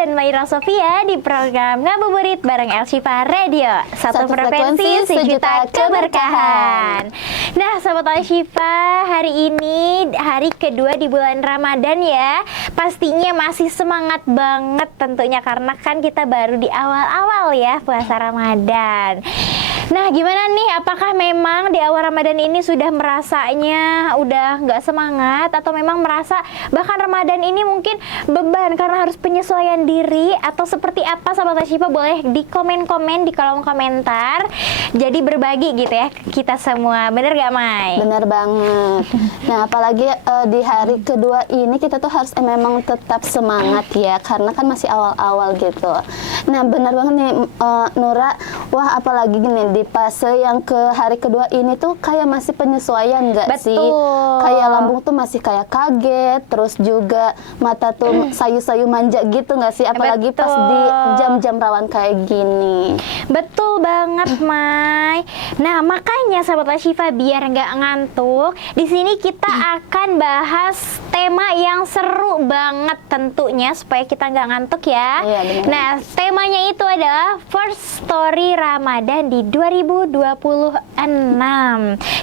dan Maira Sofia di program Ngabuburit bareng El Shifa Radio. Satu frekuensi, sejuta keberkahan. Nah, Sobat El Shifa, hari ini hari kedua di bulan Ramadan ya. Pastinya masih semangat banget tentunya karena kan kita baru di awal-awal ya puasa Ramadan. Nah, gimana nih? Apakah memang di awal Ramadan ini sudah merasanya udah nggak semangat atau memang merasa bahkan Ramadan ini mungkin beban karena harus penyesuaian diri atau seperti apa? Sahabat Shifa boleh di komen-komen di kolom komentar. Jadi berbagi gitu ya kita semua. Bener gak, Mai? Bener banget. Nah, apalagi di hari kedua ini kita tuh harus memang tetap semangat ya karena kan masih awal-awal gitu. Nah, bener banget nih Nura. Wah, apalagi gini di fase yang ke hari kedua ini tuh kayak masih penyesuaian gak sih? Kayak lambung tuh masih kayak kaget, terus juga mata tuh sayu-sayu manja gitu gak sih? Apalagi pas di jam-jam rawan kayak gini. Betul banget, Mai. Nah, makanya sahabat Shifa biar nggak ngantuk, di sini kita akan bahas tema yang seru banget tentunya supaya kita nggak ngantuk ya. Iya, benar. Nah, temanya itu adalah First Story Ramadan di 2026.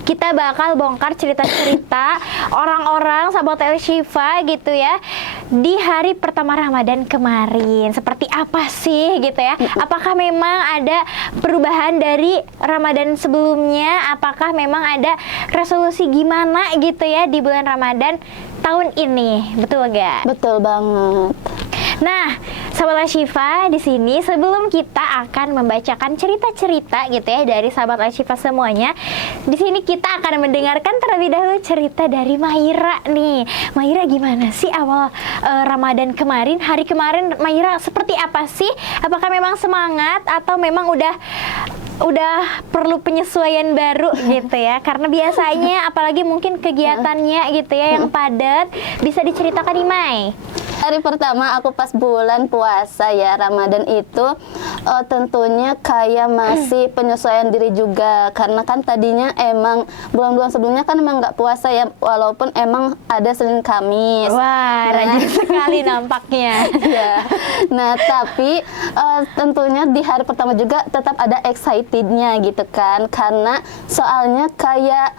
Kita bakal bongkar cerita-cerita orang-orang sahabat El Shifa gitu ya di hari pertama Ramadan kemarin. Seperti apa sih gitu ya? Apakah memang ada perubahan dari Ramadan sebelumnya? Apakah memang ada resolusi gimana gitu ya di bulan Ramadan tahun ini? Betul gak? Betul banget. Nah, sahabat Shifa, di sini sebelum kita akan membacakan cerita-cerita gitu ya dari sahabat Shifa semuanya, di sini kita akan mendengarkan terlebih dahulu cerita dari Maira nih. Maira, gimana sih awal Ramadan kemarin? Hari kemarin Maira seperti apa sih? Apakah memang semangat atau memang udah perlu penyesuaian baru gitu ya? Karena biasanya apalagi mungkin kegiatannya gitu ya yang padat. Bisa diceritakan nih, Mai? Hari pertama aku pas bulan puasa ya Ramadan itu tentunya kayak masih penyesuaian diri juga karena kan tadinya emang bulan-bulan sebelumnya kan emang nggak puasa ya walaupun emang ada Senin Kamis. Wah, rajin sekali nampaknya. Ya. Nah, tapi tentunya di hari pertama juga tetap ada excitednya gitu kan karena soalnya kayak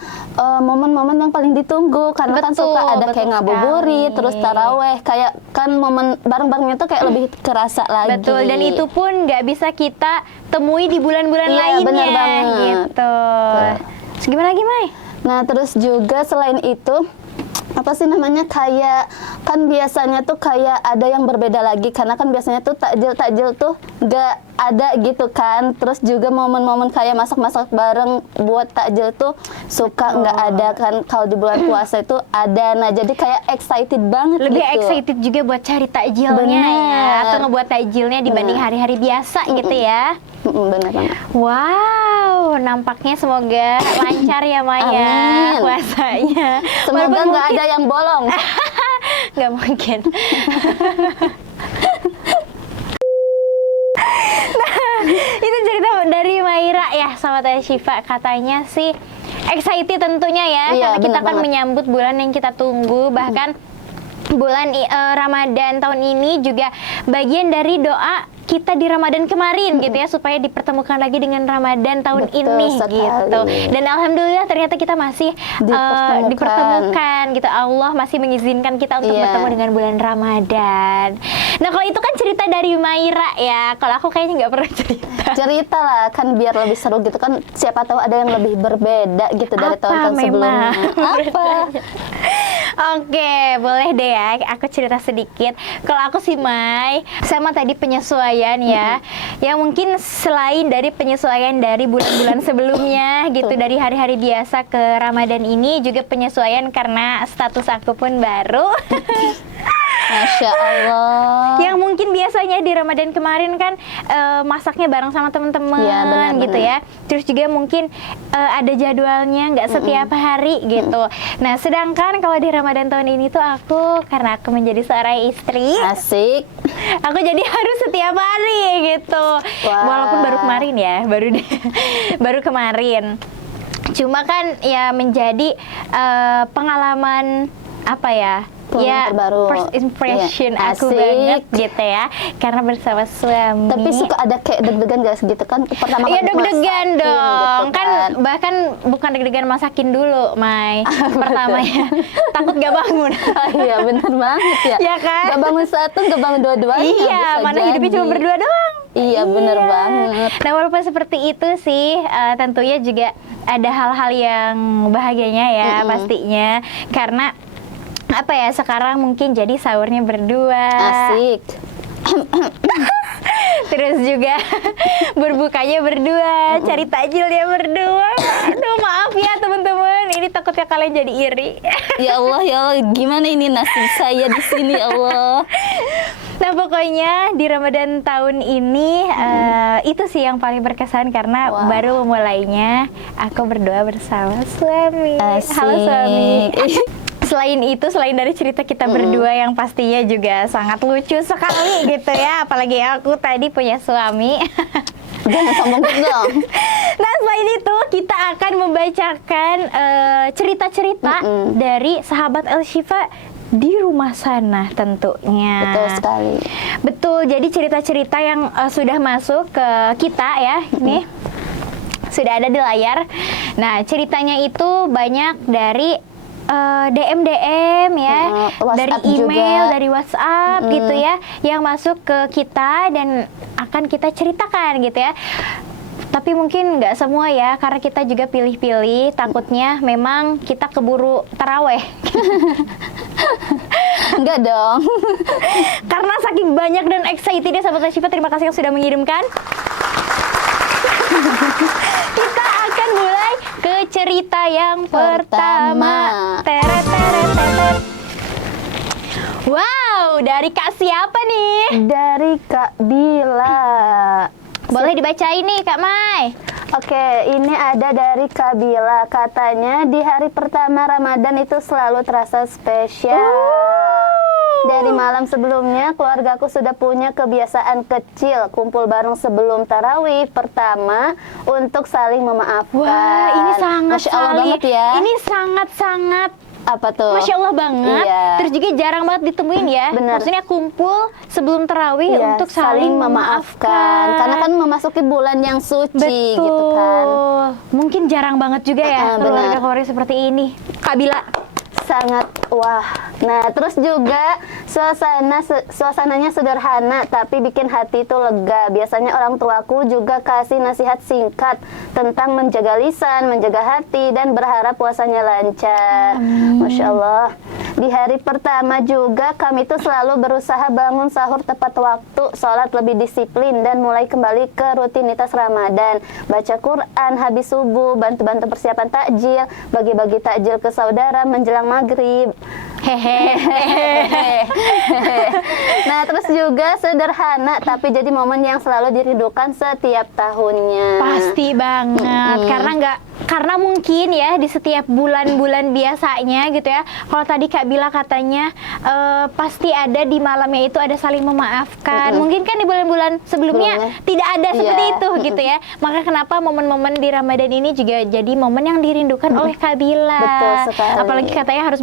momen-momen yang paling ditunggu karena kan suka ada kayak ngabuburit terus taraweh kayak kan momen bareng-barengnya tuh kayak lebih kerasa lagi. Betul, dan itu pun nggak bisa kita temui di bulan-bulan lainnya. Bener banget. Gitu. Terus gimana lagi, Mai? Nah, terus juga selain itu apa sih namanya kayak kan biasanya tuh kayak ada yang berbeda lagi karena kan biasanya tuh takjil tuh nggak ada gitu kan, terus juga momen-momen kayak masak-masak bareng buat takjil tuh suka nggak ada kan kalau di bulan puasa itu ada. Nah, jadi kayak excited banget lebih gitu. excited juga buat cari takjilnya ya atau ngebuat takjilnya dibanding hari-hari biasa gitu ya. Bener banget. Wow, nampaknya semoga lancar ya Maya puasanya. Semoga nggak ada yang bolong. Nggak mungkin. Nah, itu cerita dari Maira ya, sahabat Shifa. Katanya sih excited tentunya ya, karena kita akan menyambut bulan yang kita tunggu. Bahkan bulan Ramadan tahun ini juga bagian dari doa kita di Ramadan kemarin gitu ya, supaya dipertemukan lagi dengan Ramadan tahun ini gitu. Dan alhamdulillah ternyata kita masih dipertemukan gitu. Allah masih mengizinkan kita untuk bertemu dengan bulan Ramadan. Nah, kalau itu kan cerita dari Maira ya. Kalau aku kayaknya nggak pernah cerita. Cerita lah kan biar lebih seru gitu kan. Siapa tahu ada yang lebih berbeda gitu dari tahun-tahun sebelumnya. Apa? Oke, boleh deh ya. Aku cerita sedikit. Kalau aku sih, Mai, sama tadi penyesuaian ya, yang mungkin selain dari penyesuaian dari bulan-bulan sebelumnya gitu, dari hari-hari biasa ke Ramadan ini juga penyesuaian karena status aku pun baru. Masya Allah. Yang mungkin biasanya di Ramadan kemarin kan masaknya bareng sama teman-teman gitu ya. Terus juga mungkin ada jadwalnya nggak setiap hari gitu. Nah, sedangkan kalau di Ramadan tahun ini tuh aku karena aku menjadi seorang istri. Asik. Aku jadi harus setiap hari gitu. Walaupun baru kemarin ya, baru kemarin. Cuma kan ya menjadi pengalaman apa ya? Ya, yang terbaru. first impression Iya, aku asik. banget gitu ya, karena bersama suami. Tapi suka ada kayak deg-degan gak gitu kan? Pertama Iya kali deg-degan masakin dong, gitu kan bahkan bukan deg-degan masakin dulu, Mai. Pertamanya takut gak bangun. Oh, iya bener banget ya. Ya kan? Gak bangun satu, gak bangun dua-duanya. Iya, bisa mana hidupnya jadi. cuma berdua doang. Iya bener banget. Nah walaupun seperti itu sih, tentunya juga ada hal-hal yang bahagianya ya pastinya, karena apa ya, sekarang mungkin jadi sahurnya berdua. Asik. Terus juga berbukanya berdua, cari takjilnya berdua. Aduh maaf ya teman-teman, ini takutnya kalian jadi iri. Ya Allah, gimana ini nasib saya di sini, Allah. Nah pokoknya di Ramadan tahun ini itu sih yang paling berkesan karena Wah. baru memulainya aku berdoa bersama suami. Asik. Halo suami. Selain itu, selain dari cerita kita berdua yang pastinya juga sangat lucu sekali gitu ya, apalagi aku tadi punya suami. Jangan sombong gitu dong. Nah selain itu kita akan membacakan cerita-cerita dari sahabat El Shifa di rumah sana tentunya. Betul sekali. Betul, jadi cerita-cerita yang sudah masuk ke kita ya, ini sudah ada di layar. Nah ceritanya itu banyak dari DM ya, dari WhatsApp email, juga. dari WhatsApp gitu ya, yang masuk ke kita dan akan kita ceritakan gitu ya. Tapi mungkin nggak semua ya, karena kita juga pilih-pilih, takutnya memang kita keburu taraweh. Enggak dong. Karena saking banyak dan excitednya sahabat Syifa, terima kasih yang sudah mengirimkan. Kita akan mulai ke cerita yang pertama. Teret, teret, teret. Wow, dari Kak siapa nih? Dari Kak Bila. Boleh dibacain nih Kak Mai. Oke, ini ada dari Kak Bila. Katanya di hari pertama Ramadan itu selalu terasa spesial. Dari malam sebelumnya, keluargaku sudah punya kebiasaan kecil kumpul bareng sebelum tarawih pertama untuk saling memaafkan. Wah, ini sangat Masya Allah banget ya. Ini sangat-sangat Apa tuh? Masya Allah banget. Iya. Terus juga jarang banget ditemuin ya. Bener. Maksudnya kumpul sebelum tarawih Iya, untuk saling memaafkan. Karena kan memasuki bulan yang suci Betul. gitu kan. Mungkin jarang banget juga ya benar. keluarga-keluarga seperti ini. Kak Bila. Sangat wah. Nah, terus juga suasananya sederhana tapi bikin hati itu lega. Biasanya orang tuaku juga kasih nasihat singkat tentang menjaga lisan, menjaga hati dan berharap puasanya lancar. Masya Allah. Di hari pertama juga kami tuh selalu berusaha bangun sahur tepat waktu, sholat lebih disiplin dan mulai kembali ke rutinitas Ramadan. Baca Quran habis subuh, bantu-bantu persiapan takjil, bagi-bagi takjil ke saudara menjelang maghrib. Nah, terus juga sederhana tapi jadi momen yang selalu dirindukan setiap tahunnya. Pasti banget. Karena mungkin ya di setiap bulan-bulan biasanya gitu ya. Kalau tadi Kak Bila katanya pasti ada di malamnya itu ada saling memaafkan. Mungkin kan di bulan-bulan sebelumnya tidak ada seperti itu gitu ya. Maka kenapa momen-momen di Ramadan ini juga jadi momen yang dirindukan oleh Kak Bila. Betul sekali. Apalagi katanya harus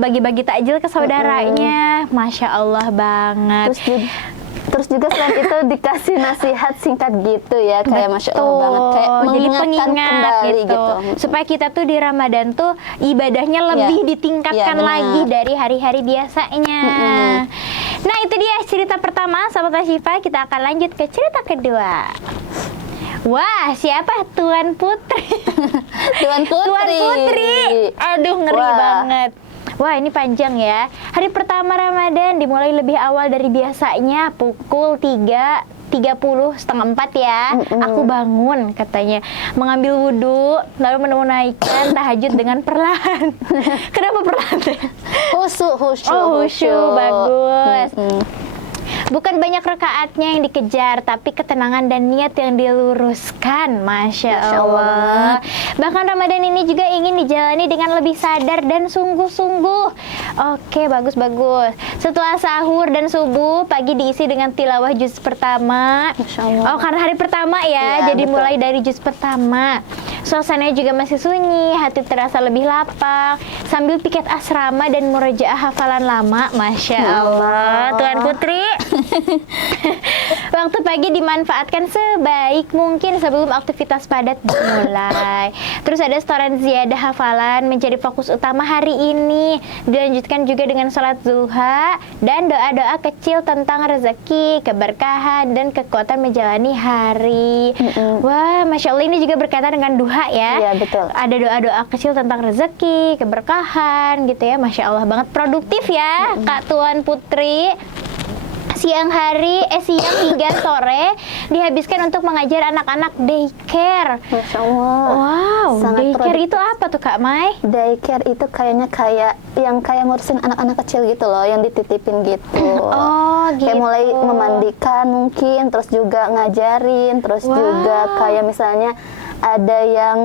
bagi-bagi takjil ke saudaranya. Masya Allah banget. Terus juga selain itu dikasih nasihat singkat gitu ya, kayak Masya Allah banget, kayak jadi mengingatkan pengingat kembali gitu. gitu. Supaya kita tuh di Ramadan tuh ibadahnya lebih ditingkatkan Iya, benar. lagi dari hari-hari biasanya. Nah itu dia cerita pertama sahabat Syifa. Kita akan lanjut ke cerita kedua. Wah, siapa? Tuan Putri. Tuan Putri. Tuan Putri. Aduh, ngeri Wah. banget. Wah, ini panjang ya. Hari pertama Ramadan dimulai lebih awal dari biasanya, pukul 3:30, setengah 4 ya. Aku bangun katanya, mengambil wudhu, lalu menunaikan tahajud dengan perlahan. Kenapa perlahan? Khusyuk. Oh, khusyuk, bagus. Bukan banyak rakaatnya yang dikejar, tapi ketenangan dan niat yang diluruskan. Masya Allah. Bahkan Ramadan ini juga ingin dijalani dengan lebih sadar dan sungguh-sungguh. Oke, bagus-bagus. Setelah sahur dan subuh, pagi diisi dengan tilawah juz pertama. Masya Allah. Oh, karena hari pertama ya, Iya, jadi betul. mulai dari juz pertama. Suasananya juga masih sunyi, hati terasa lebih lapang, sambil piket asrama dan murojaah hafalan lama. Masya Allah, Tuan Putri. Waktu pagi dimanfaatkan sebaik mungkin sebelum aktivitas padat dimulai. Terus ada setoran ziyadah hafalan menjadi fokus utama hari ini. Dilanjutkan juga dengan sholat zuha dan doa-doa kecil tentang rezeki, keberkahan, dan kekuatan menjalani hari. Wah, Masya Allah, ini juga berkaitan dengan duha ya. Iya, betul. Ada doa-doa kecil tentang rezeki, keberkahan gitu ya. Masya Allah banget, produktif ya Kak Tuan Putri. Siang hingga sore dihabiskan untuk mengajar anak-anak daycare. Masya Allah. Wow, Sangat daycare itu apa tuh Kak Mai? Daycare itu kayaknya kayak ngurusin anak-anak kecil gitu loh, yang dititipin gitu. Oh, gitu. Kayak mulai memandikan mungkin, terus juga ngajarin, terus juga kayak misalnya ada yang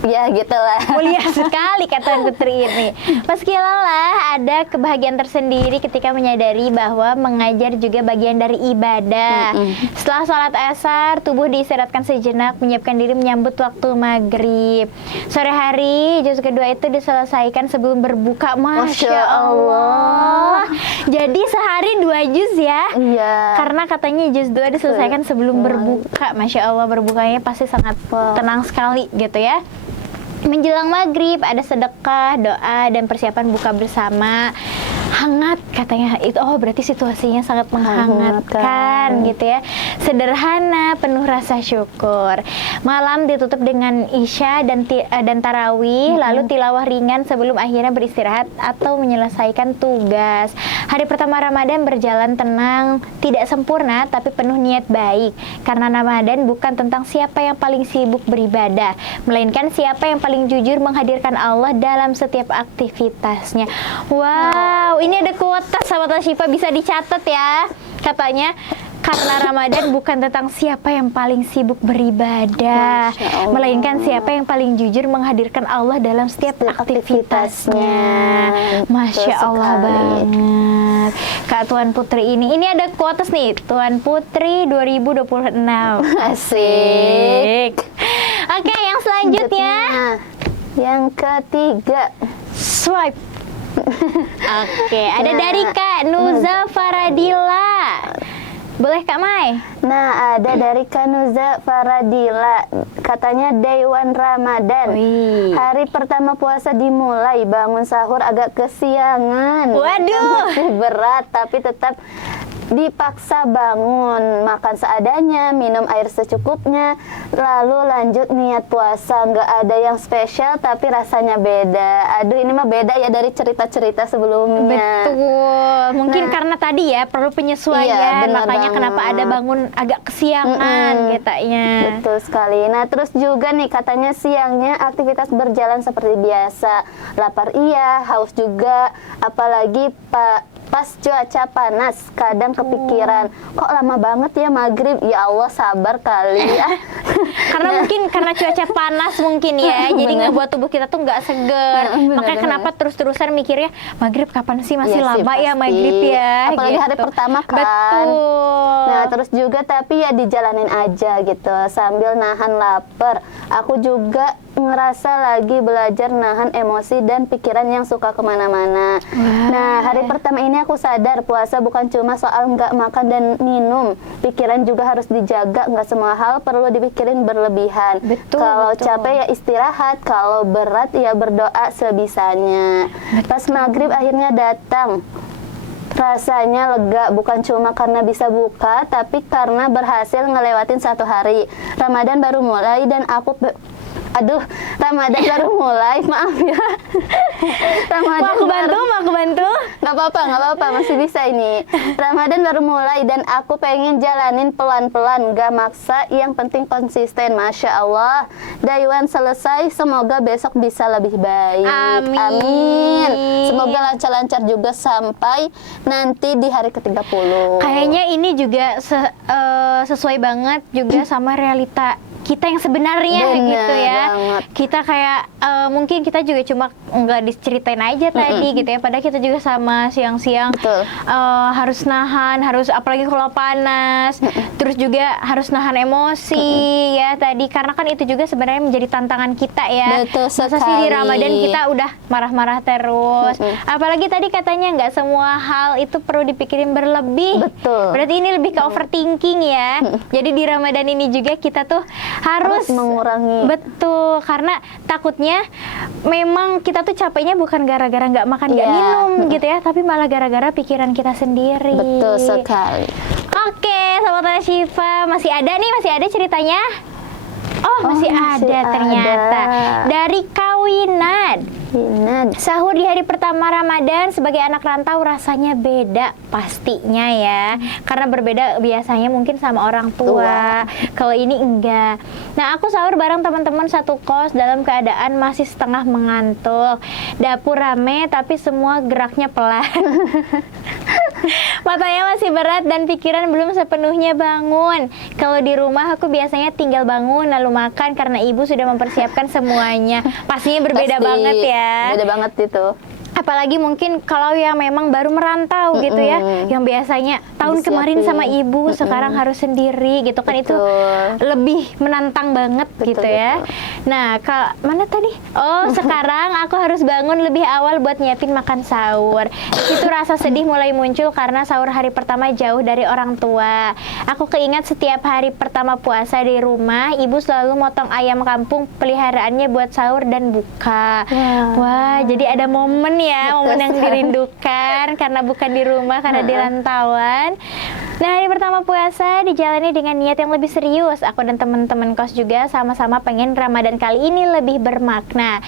ya gitulah. Mulia sekali Kak Tuan Putri ini. Meski lelah, ada kebahagiaan tersendiri ketika menyadari bahwa mengajar juga bagian dari ibadah. Setelah sholat asar, tubuh diistirahatkan sejenak, menyiapkan diri menyambut waktu maghrib. Sore hari, juz kedua itu diselesaikan sebelum berbuka. Masya Allah. Jadi sehari 2 juz ya? Iya. Karena katanya juz 2 diselesaikan sebelum berbuka. Masya Allah, berbukanya pasti sangat tenang sekali gitu ya. Menjelang maghrib ada sedekah, doa, dan persiapan buka bersama. Hangat katanya itu. Oh, berarti situasinya sangat menghangatkan gitu ya. Sederhana, penuh rasa syukur. Malam ditutup dengan isya dan tarawih, lalu tilawah ringan sebelum akhirnya beristirahat atau menyelesaikan tugas. Hari pertama Ramadan berjalan tenang, tidak sempurna tapi penuh niat baik. Karena Ramadan bukan tentang siapa yang paling sibuk beribadah, melainkan siapa yang paling jujur menghadirkan Allah dalam setiap aktivitasnya. Wow, ini ada kuota sahabat Ashifa, bisa dicatat ya. Katanya karena Ramadan bukan tentang siapa yang paling sibuk beribadah, melainkan siapa yang paling jujur menghadirkan Allah dalam setiap aktivitasnya. Masya Allah banget. Kak Tuan Putri ini ada kuotas nih, Tuan Putri 2026. Asik. Oke, yang selanjutnya. Yang ketiga. Swipe. Oke, ada dari Kak Nuza Faradila. Boleh Kak Mai? Nah, ada dari Kanuza Faradila. Katanya day one Ramadan. Hari pertama puasa dimulai, bangun sahur agak kesiangan. Waduh. Masih berat tapi tetap dipaksa bangun, makan seadanya, minum air secukupnya, lalu lanjut niat puasa. Nggak ada yang spesial tapi rasanya beda. Aduh, ini mah beda ya dari cerita-cerita sebelumnya. Betul. Mungkin karena tadi ya perlu penyesuaian, makanya kenapa ada bangun agak kesiangan katanya. Betul sekali. Nah, terus juga nih katanya siangnya aktivitas berjalan seperti biasa. Lapar iya, haus juga, apalagi pas cuaca panas kadang kepikiran, kok lama banget ya maghrib. Ya Allah, sabar kali ya. Karena mungkin karena cuaca panas mungkin ya, jadi ngebuat tubuh kita tuh nggak seger. Makanya kenapa terus-terusan mikirnya maghrib kapan sih, masih lama ya maghrib ya. Apalagi hari pertama kan. Betul. Nah, terus juga tapi ya dijalanin aja gitu sambil nahan lapar. Aku juga ngerasa lagi belajar nahan emosi dan pikiran yang suka kemana-mana. Nah, hari pertama ini aku sadar puasa bukan cuma soal nggak makan dan minum. Pikiran juga harus dijaga, nggak semua hal perlu dipikirin berlebihan. Kalau capek ya istirahat, kalau berat ya berdoa sebisanya. Pas maghrib akhirnya datang. Rasanya lega, bukan cuma karena bisa buka, tapi karena berhasil ngelewatin 1 hari. Ramadan baru mulai dan aku Ramadan baru mulai, maaf ya. Ramadan mau aku bantu? Nggak apa-apa, masih bisa ini. Ramadan baru mulai dan aku pengen jalanin pelan-pelan, gak maksa, yang penting konsisten. Masya Allah, Daywan selesai, semoga besok bisa lebih baik. Amin. Semoga lancar-lancar juga sampai nanti di hari ke-30. Kayaknya ini juga sesuai banget juga sama realita kita yang sebenarnya Bener gitu ya. banget. Kita kayak mungkin kita juga cuma nggak diceritain aja tadi gitu ya. Padahal kita juga sama siang-siang Betul. harus nahan, harus apalagi kalau panas, terus juga harus nahan emosi ya tadi, karena kan itu juga sebenarnya menjadi tantangan kita ya. Betul Masa sih di sekali. Ramadan kita udah marah-marah terus, apalagi tadi katanya nggak semua hal itu perlu dipikirin berlebih. Betul. Berarti ini lebih ke overthinking ya. Jadi di Ramadan ini juga kita tuh harus mengurangi. Betul, karena takutnya memang kita tuh capeknya bukan gara-gara nggak makan nggak Iya. minum gitu ya, tapi malah gara-gara pikiran kita sendiri. Betul sekali. Oke, Sobat Syifa, masih ada ceritanya? Oh, masih ada ternyata. Dari Kawinan. Sahur di hari pertama Ramadan sebagai anak rantau rasanya beda pastinya ya. Karena berbeda biasanya mungkin sama orang tua. Kalau ini enggak. Nah, aku sahur bareng teman-teman satu kos dalam keadaan masih setengah mengantuk. Dapur rame tapi semua geraknya pelan. Matanya masih berat dan pikiran belum sepenuhnya bangun. Kalau di rumah aku biasanya tinggal bangun lalu makan karena ibu sudah mempersiapkan semuanya. Pastinya berbeda banget ya. Beda banget itu. Apalagi mungkin kalau yang memang baru merantau gitu ya, yang biasanya tahun kemarin sama ibu, sekarang harus sendiri gitu kan. Itu lebih menantang banget gitu ya. Nah, mana tadi? Oh, sekarang aku harus bangun lebih awal buat nyiapin makan sahur. Itu rasa sedih mulai muncul karena sahur hari pertama jauh dari orang tua. Aku keingat setiap hari pertama puasa di rumah, ibu selalu motong ayam kampung peliharaannya buat sahur dan buka. Wah, jadi ada momen ya, momen yang dirindukan karena bukan di rumah, karena di rantauan. Nah, hari pertama puasa dijalani dengan niat yang lebih serius. Aku dan teman-teman kos juga sama-sama pengen Ramadan kali ini lebih bermakna.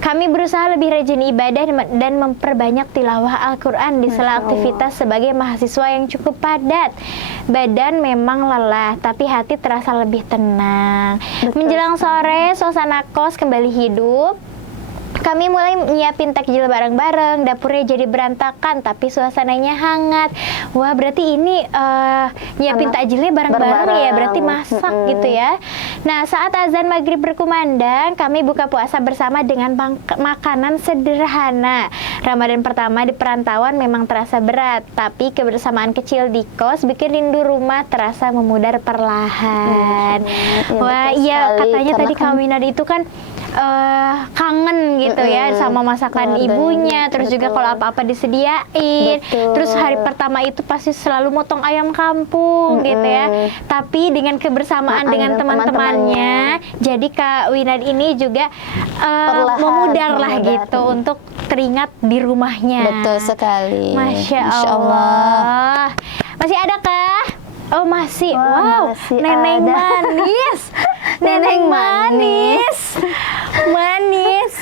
Kami berusaha lebih rajin ibadah dan memperbanyak tilawah Al-Quran di sela aktivitas sebagai mahasiswa yang cukup padat. Badan memang lelah, tapi hati terasa lebih tenang. Menjelang sore, suasana kos kembali hidup. Kami mulai nyiapin takjil bareng-bareng, dapurnya jadi berantakan tapi suasananya hangat. Wah, berarti ini nyiapin takjilnya bareng-bareng ya, berarti masak gitu ya. Nah, saat azan maghrib berkumandang, kami buka puasa bersama dengan makanan sederhana. Ramadan pertama di perantauan memang terasa berat, tapi kebersamaan kecil di kos bikin rindu rumah terasa memudar perlahan. Wah, iya katanya tadi Kawinan itu kan kangen gitu ya sama masakan ibunya, terus juga kalau apa-apa disediain. Terus hari pertama itu pasti selalu motong ayam kampung gitu ya. Tapi dengan kebersamaan dengan teman-temannya, jadi Kak Winan ini juga memudar lah gitu untuk teringat di rumahnya. Betul sekali. Masya Allah. Masih ada kah? Oh masih. Wow, masih neneng ada. manis. Neneng manis. Manis.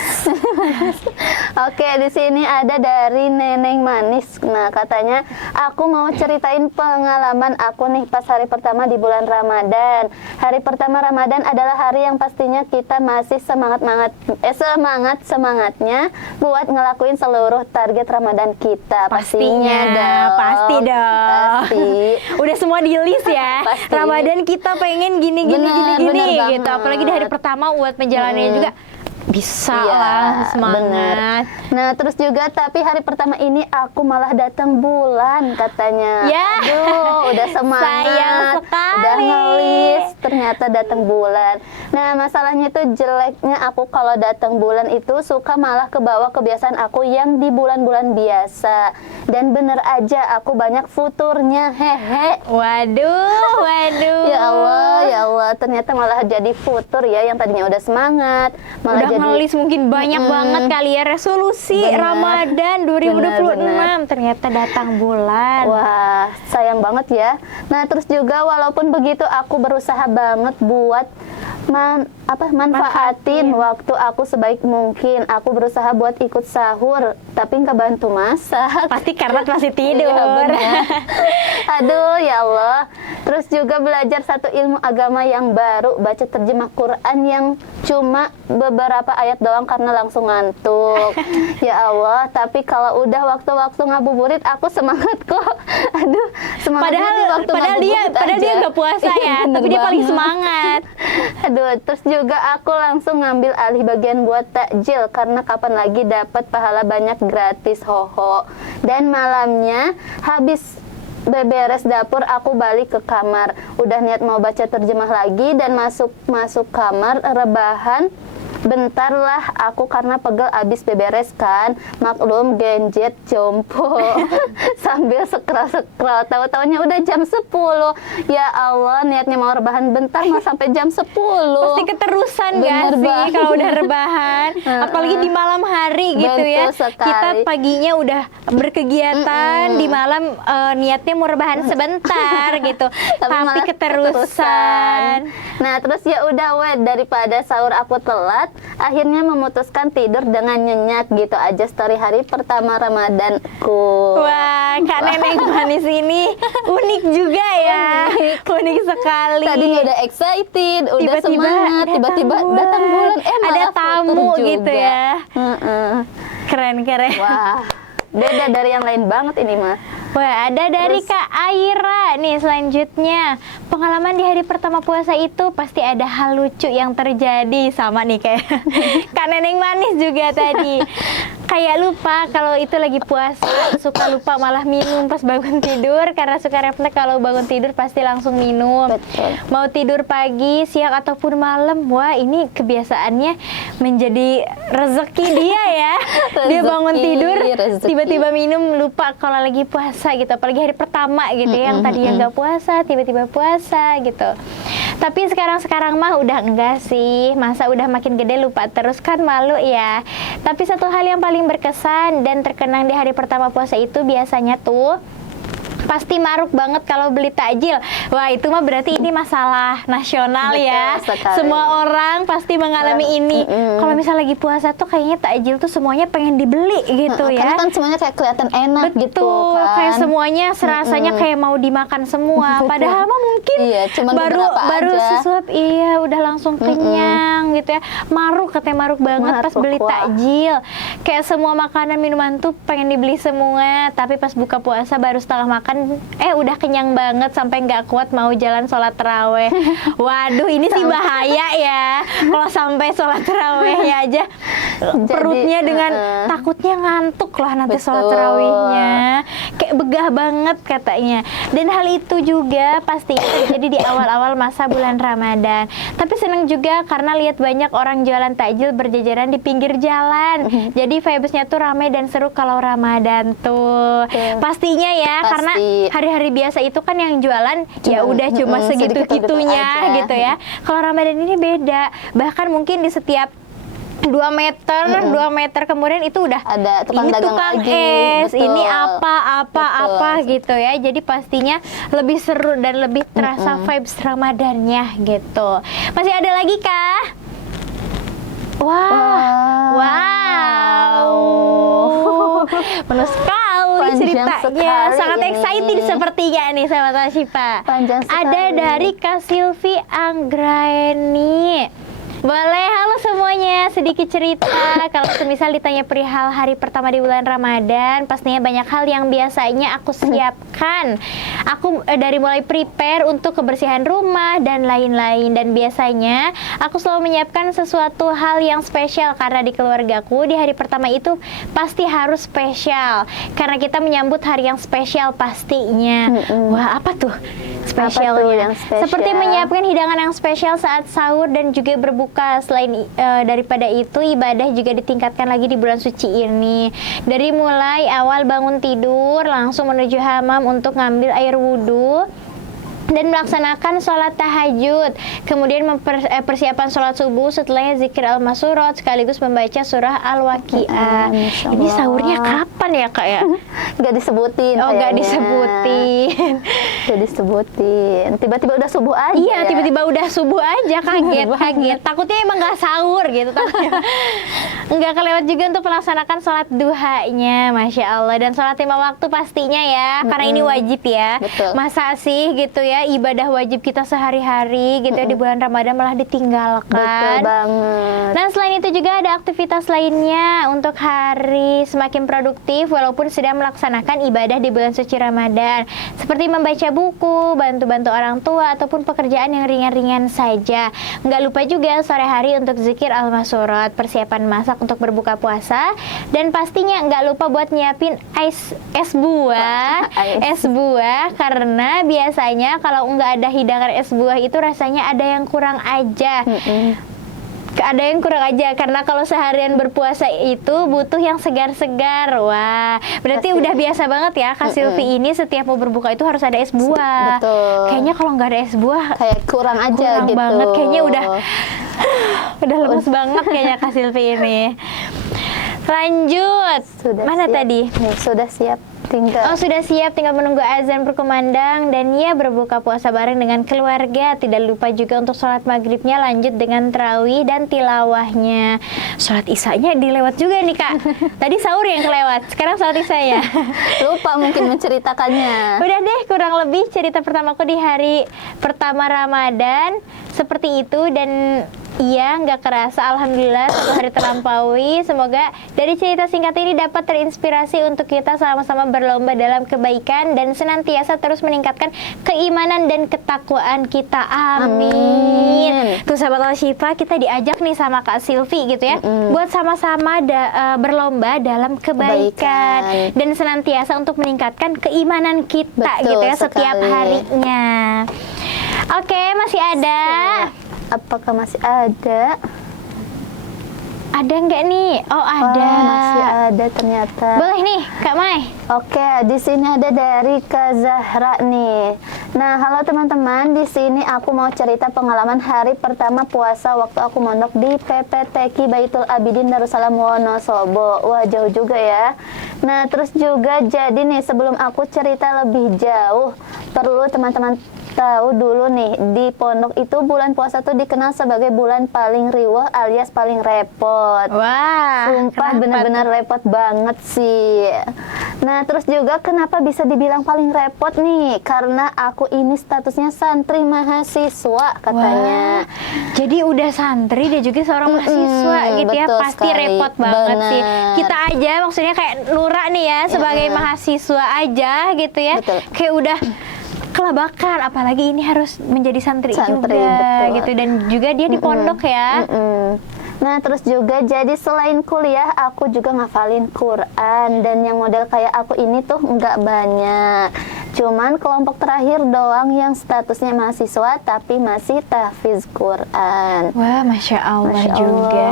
Oke, di sini ada dari Neneng Manis. Nah, katanya aku mau ceritain pengalaman aku nih pas hari pertama di bulan Ramadan. Hari pertama Ramadan adalah hari yang pastinya kita masih semangatnya buat ngelakuin seluruh target Ramadan kita. Pastinya dong. Pasti dong. Pasti. Udah semua di list ya. Pasti. Ramadan kita pengen gini gitu. Apalagi di hari pertama buat menjalannya juga bisa lah, semangat. Bener. Nah, terus juga tapi hari pertama ini aku malah datang bulan katanya. Ya. Aduh, udah semangat. Sayang sekali. Udah ngelis, ternyata datang bulan. Nah, masalahnya itu jeleknya aku kalau datang bulan itu suka malah kebawa kebiasaan aku yang di bulan-bulan biasa. Dan bener aja aku banyak futurnya. Hehe. Waduh. Ya Allah, ternyata malah jadi futur ya, yang tadinya udah semangat, malah udah jadi ngelis mungkin banyak banget kali ya resolusi Ramadan 2026, ternyata datang bulan. Wah, sayang banget ya. Nah, terus juga walaupun begitu aku berusaha banget buat manfaatin waktu aku sebaik mungkin. Aku berusaha buat ikut sahur, tapi nggak bantu masak. Pasti karena masih tidur. Iya, bener. Aduh, ya Allah. Terus juga belajar satu ilmu agama yang baru, baca terjemah Quran yang cuma beberapa ayat doang karena langsung ngantuk. Ya Allah, tapi kalau udah waktu-waktu ngabuburit aku semangat kok. Aduh, semangat padahal dia nggak puasa ya, tapi dia paling semangat. Aduh, Waduh, terus juga aku langsung ngambil alih bagian buat takjil karena kapan lagi dapat pahala banyak gratis, hoho. Dan malamnya habis beberes dapur, aku balik ke kamar. Udah niat mau baca terjemah lagi dan masuk kamar rebahan. Bentar lah aku karena pegel abis beberes kan. Maklum genjet jompo. Sambil scroll tahu-taunya udah jam 10. Ya Allah, niatnya mau rebahan bentar mau sampai jam 10. Pasti keterusan gak sih kalau udah rebahan, apalagi di malam hari gitu. Betul ya sekali. Kita paginya udah berkegiatan, di malam niatnya mau rebahan sebentar gitu, tapi malah keterusan. Nah terus ya udah daripada sahur aku telat, akhirnya memutuskan tidur dengan nyenyak gitu aja story hari pertama Ramadanku. Wah, Kak Neneng manis ini unik juga ya. Unik sekali. Tadinya udah excited, udah Tiba-tiba semangat, tiba-tiba datang bulan, ada malah tamu futur gitu juga. ya. Keren. Wah, beda dari yang lain banget ini mah. Wah, ada dari Kak Aira nih selanjutnya. Pengalaman di hari pertama puasa itu pasti ada hal lucu yang terjadi. Sama nih kayak Kak Neneng manis juga tadi. Kayak lupa kalau itu lagi puasa, suka lupa malah minum pas bangun tidur karena suka refleks kalau bangun tidur pasti langsung minum. Betul. Mau tidur pagi, siang ataupun malam, wah ini kebiasaannya menjadi rezeki dia ya. Dia bangun tidur rezeki. tiba-tiba minum, lupa kalau lagi puasa gitu, apalagi hari pertama gitu ya, yang tadinya nggak puasa tiba-tiba puasa gitu. Tapi sekarang mah udah enggak sih, masa udah makin gede lupa terus kan, malu ya. Tapi satu hal yang paling berkesan dan terkenang di hari pertama puasa itu biasanya tuh pasti maruk banget kalau beli takjil. Wah, itu mah berarti ini masalah nasional. Betul ya. sekali. Semua orang pasti mengalami ini. Kalau misal lagi puasa tuh kayaknya takjil tuh semuanya pengen dibeli gitu ya. Karena kan semuanya kayak kelihatan enak gitu kan. Kayak semuanya serasanya kayak mau dimakan semua. Padahal mah mungkin Iya, cuman beberapa baru aja. sesuap, iya udah langsung kenyang gitu ya. Maruk, katanya maruk banget pas Maruk, beli wah. takjil. Kayak semua makanan minuman tuh pengen dibeli semua, tapi pas buka puasa baru setengah makan udah kenyang banget sampai nggak kuat mau jalan sholat taraweh. Waduh, ini sih bahaya ya. Kalau sampai sholat tarawehnya aja perutnya dengan takutnya ngantuk lah nanti sholat Betul. tarawihnya. Kayak begah banget katanya. Dan hal itu juga pasti terjadi di awal-awal masa bulan Ramadan. Tapi seneng juga karena lihat banyak orang jualan takjil berjajaran di pinggir jalan. Jadi vibes-nya tuh ramai dan seru kalau Ramadan tuh. Pastinya ya, Pasti. karena hari-hari biasa itu kan yang jualan ya udah cuma segitu-gitunya aja. gitu ya. Kalau Ramadan ini beda. Bahkan mungkin di setiap 2 meter kemudian itu udah Ada tukang ini dagang tukang lagi. es, Betul. ini apa Betul. gitu ya. Jadi pastinya lebih seru dan lebih terasa vibes Ramadannya gitu. Masih ada lagi kah? Wow. Penuh sekali Panjang ceritanya, sekali sangat ini. excited sepertinya nih sahabat Syifa. Panjang sekali. Ada dari Kak Silvi Anggraeni. Boleh, halo semuanya, sedikit cerita. Kalau semisal ditanya perihal hari pertama di bulan Ramadan, pastinya banyak hal yang biasanya aku siapkan. Aku dari mulai prepare untuk kebersihan rumah dan lain-lain. Dan biasanya aku selalu menyiapkan sesuatu hal yang spesial karena di keluargaku di hari pertama itu pasti harus spesial. Karena kita menyambut hari yang spesial pastinya. Wah, apa tuh spesialnya? yang spesial? Seperti menyiapkan hidangan yang spesial saat sahur dan juga berbuka. Selain daripada itu, ibadah juga ditingkatkan lagi di bulan suci ini. Dari mulai awal bangun tidur langsung menuju hammam untuk ngambil air wudhu dan melaksanakan sholat tahajud, kemudian persiapan sholat subuh, setelahnya zikir al-masurat sekaligus membaca surah al-waqiah. Ini sahurnya kapan ya kak ya? Gak disebutin. Oh, gak kayaknya. disebutin. Gak disebutin. Tiba-tiba udah subuh aja. Iya, ya? tiba-tiba udah subuh aja, kaget. Takutnya emang nggak sahur gitu. Nggak kelewat juga untuk melaksanakan sholat duhanya, masya Allah. Dan sholat 5 waktu pastinya ya, karena ini wajib ya. Betul. Masa sih gitu ya, ibadah wajib kita sehari-hari gitu ya di bulan Ramadan malah ditinggalkan. Betul banget. Nah, selain itu juga ada aktivitas lainnya untuk hari semakin produktif walaupun sedang melaksanakan ibadah di bulan suci Ramadan, seperti membaca buku, bantu-bantu orang tua, ataupun pekerjaan yang ringan-ringan saja. Nggak lupa juga sore hari untuk zikir al-masyurat, persiapan masak untuk berbuka puasa, dan pastinya nggak lupa buat nyiapin es buah, karena biasanya kalau nggak ada hidangan es buah itu rasanya ada yang kurang aja. Ada yang kurang aja, karena kalau seharian berpuasa itu butuh yang segar-segar. Wah, berarti udah biasa banget ya Kak Silvi ini setiap mau berbuka itu harus ada es buah. Betul. Kayaknya kalau nggak ada es buah kayak kurang aja kurang gitu. banget, kayaknya udah lemes banget kayaknya Kak Silvi ini. Lanjut. Mana siap. tadi? Nih, sudah siap. Oh, sudah siap, tinggal menunggu azan berkumandang dan ya berbuka puasa bareng dengan keluarga. Tidak lupa juga untuk sholat maghribnya lanjut dengan tarawih dan tilawahnya. Sholat isanya dilewat juga nih Kak. Tadi sahur yang kelewat, sekarang sholat isanya. Lupa mungkin menceritakannya. Udah deh, kurang lebih cerita pertamaku di hari pertama Ramadan seperti itu. Dan iya, nggak kerasa, alhamdulillah satu hari terlampaui. Semoga dari cerita singkat ini dapat terinspirasi untuk kita sama-sama berlomba dalam kebaikan dan senantiasa terus meningkatkan keimanan dan ketakwaan kita. Amin. Tuh sahabat Al-Syifa, kita diajak nih sama Kak Silvi gitu ya, buat sama-sama berlomba dalam kebaikan dan senantiasa untuk meningkatkan keimanan kita. Betul gitu ya, sekali. setiap harinya. Oke, masih ada. Apakah masih ada? Ada nggak nih? Oh, ada. Masih ada ternyata. Boleh nih, Kak Mai. Oke, di sini ada dari Kak Zahra nih. Nah, halo teman-teman, di sini aku mau cerita pengalaman hari pertama puasa waktu aku mondok di PPTQ Baitul Abidin Darussalam Wonosobo. Wah, jauh juga ya. Nah, terus juga jadi nih, sebelum aku cerita lebih jauh, perlu teman-teman tahu dulu nih, di pondok itu bulan puasa tuh dikenal sebagai bulan paling riweh alias paling repot. Wah, sumpah bener-bener repot banget sih. Nah, terus juga kenapa bisa dibilang paling repot nih? Karena aku ini statusnya santri mahasiswa katanya. Wah, jadi udah santri dia juga seorang mahasiswa gitu ya, pasti sekali. repot banget Bener. sih. Kita aja maksudnya kayak Nura nih ya, sebagai mahasiswa aja gitu ya. Betul. Kayak udah kelabakan, apalagi ini harus menjadi santri juga betul. gitu, dan juga dia di pondok ya. Nah, terus juga jadi selain kuliah aku juga ngafalin Quran, dan yang model kayak aku ini tuh nggak banyak. Cuman kelompok terakhir doang yang statusnya mahasiswa tapi masih tahfiz Quran. Wah, Masya Allah juga.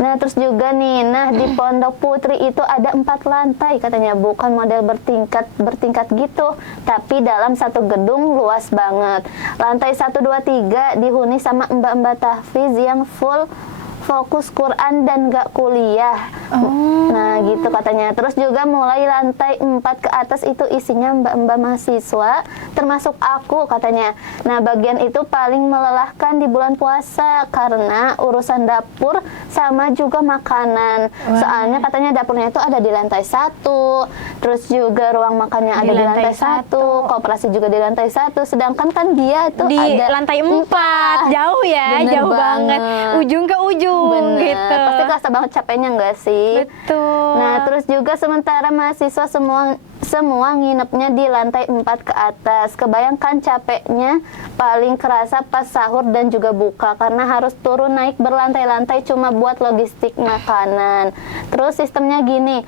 Nah, terus juga nih, di Pondok Putri itu ada 4 lantai katanya, bukan model bertingkat gitu, tapi dalam satu gedung luas banget. Lantai 1, 2, 3 dihuni sama mbak-mbak tahfiz yang full fokus Quran dan gak kuliah. Nah, gitu katanya. Terus juga mulai lantai 4 ke atas itu isinya mbak-mbak mahasiswa, termasuk aku katanya. Nah, bagian itu paling melelahkan di bulan puasa karena urusan dapur sama juga makanan. Soalnya katanya dapurnya itu ada di lantai 1, terus juga ruang makannya ada di lantai 1, koperasi juga di lantai 1, sedangkan kan dia itu di ada lantai 4. Jauh ya, Bener jauh banget. Ujung ke ujung. Bener. Gitu. Pasti kerasa banget capeknya enggak sih? Betul. Nah, terus juga sementara mahasiswa semua nginepnya di lantai 4 ke atas. Kebayangkan capeknya paling kerasa pas sahur dan juga buka, karena harus turun naik berlantai-lantai cuma buat logistik makanan. Terus sistemnya gini,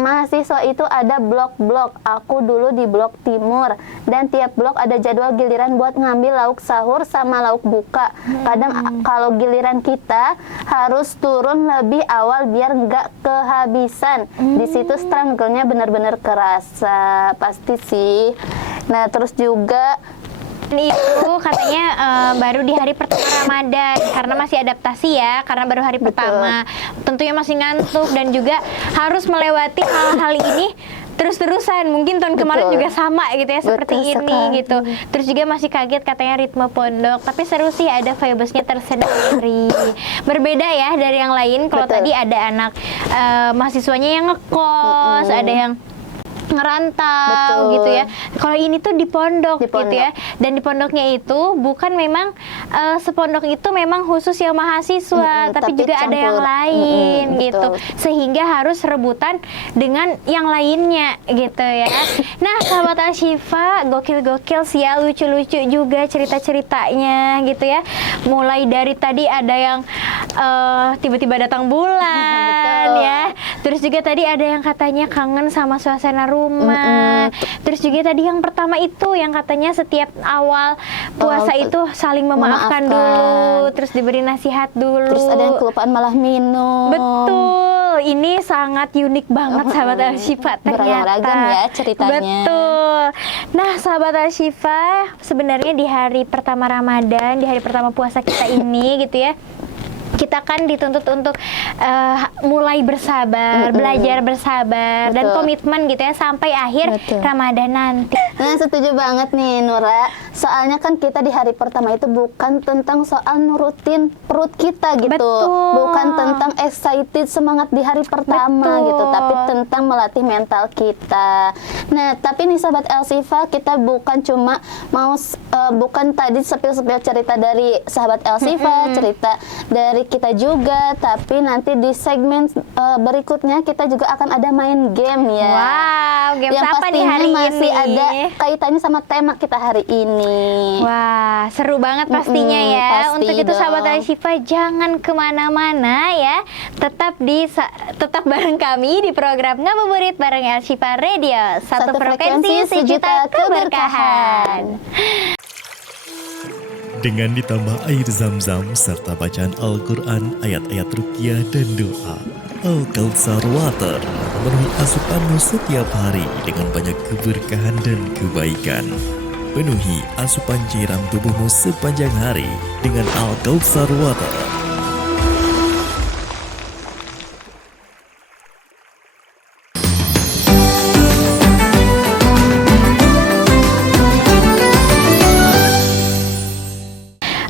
mahasiswa itu ada blok-blok. Aku dulu di blok timur, dan tiap blok ada jadwal giliran buat ngambil lauk sahur sama lauk buka. Kadang kalau giliran kita harus turun lebih awal biar nggak kehabisan. Di situ struggle-nya benar-benar kerasa, pasti sih. Nah, terus juga itu katanya baru di hari pertama Ramadan, karena masih adaptasi ya, karena baru hari pertama. Tentunya masih ngantuk dan juga harus melewati hal-hal ini terus-terusan. Mungkin tahun kemarin juga sama gitu ya, seperti ini gitu. Terus juga masih kaget katanya ritme pondok, tapi seru sih, ada vibes-nya tersendiri. Berbeda ya dari yang lain. Kalau tadi ada anak mahasiswanya yang ngekos, ada yang ngerantau Betul. gitu ya. Kalau ini tuh di pondok Di pondok. gitu ya. Dan di pondoknya itu bukan memang sepondok itu memang khusus yang mahasiswa, tapi juga ada yang campur. lain gitu. Betul. Sehingga harus rebutan dengan yang lainnya gitu ya. Nah, sahabat Al-Shifa, gokil-gokil sih ya, lucu-lucu juga cerita-ceritanya gitu ya. Mulai dari tadi ada yang tiba-tiba datang bulan Betul. ya. Terus juga tadi ada yang katanya kangen sama suasana rumah. Terus juga tadi yang pertama itu yang katanya setiap awal puasa itu saling memaafkan dulu, terus diberi nasihat dulu. Terus ada yang kelupaan malah minum. Betul, ini sangat unik banget sahabat Al-Shifa ternyata. Beragam-ragam ya ceritanya. Betul. Nah, sahabat Al-Shifa, sebenarnya di hari pertama Ramadan, di hari pertama puasa kita ini gitu ya, kita kan dituntut untuk mulai bersabar, belajar bersabar, dan Betul. komitmen gitu ya sampai akhir Betul. Ramadan nanti. Nah, setuju banget nih Nura. Soalnya kan kita di hari pertama itu bukan tentang soal nurutin perut kita gitu. Betul. Bukan tentang excited semangat di hari pertama Betul. gitu, tapi tentang melatih mental kita. Nah, tapi nih sahabat Al-Shifa, kita bukan cuma mau bukan tadi sepil-sepil cerita dari sahabat Al-Shifa, cerita dari kita juga, tapi nanti di segmen berikutnya kita juga akan ada main game ya. Wow, game yang apa nih pastinya hari masih ini? ada kaitannya sama tema kita hari ini. Wah, seru banget pastinya ya. pasti Untuk itu sahabat dong. Al-Shifa, jangan kemana-mana ya. Tetap bareng kami di program Ngabuburit bareng Al-Shifa Radio. Satu frekuensi, sejuta keberkahan. Dengan ditambah air zam-zam serta bacaan Al-Quran, ayat-ayat ruqyah dan doa, Al-Kautsar Water memenuhi asupanmu setiap hari dengan banyak keberkahan dan kebaikan. Penuhi asupan cairan tubuhmu sepanjang hari dengan Al-Kautsar Water.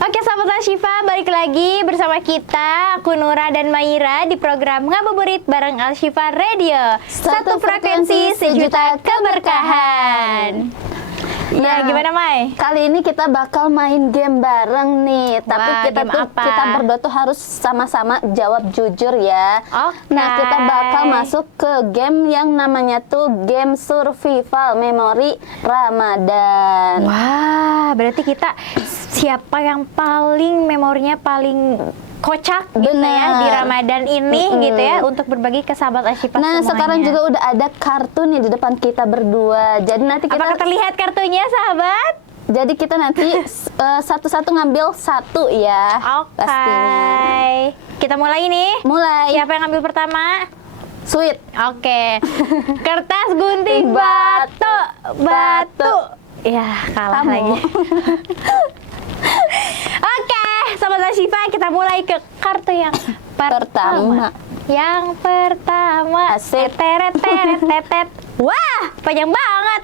Oke sahabat Al-Shifa, balik lagi bersama kita, aku Nura dan Maira di program Ngabuburit bareng Al-Shifa Radio. Satu frekuensi, sejuta keberkahan. Ya, gimana Mai? Kali ini kita bakal main game bareng nih, tapi Wah, kita game tuh apa? kita berdua tuh harus sama-sama jawab jujur ya. Oke. Nah, kita bakal masuk ke game yang namanya tuh game survival memori Ramadan. Wah, berarti kita siapa yang paling memorinya paling kocak gitu ya Benar. di Ramadan ini gitu ya untuk berbagi ke sahabat Al-Shifa Nah, semuanya. sekarang juga udah ada kartu nih di depan kita berdua. Jadi nanti Apakah kita terlihat kartunya sahabat? jadi kita nanti satu-satu ngambil satu ya. Oke. Pastinya. Kita mulai nih. Mulai. Siapa yang ambil pertama? Sweet. Oke. Kertas gunting batu. Batu. Ya, kalah Kamu. lagi. Oke, sahabat Al-Shifa, kita mulai ke kartu yang pertama. Yang pertama. Asik. Teret teret tetet. Wah, panjang banget.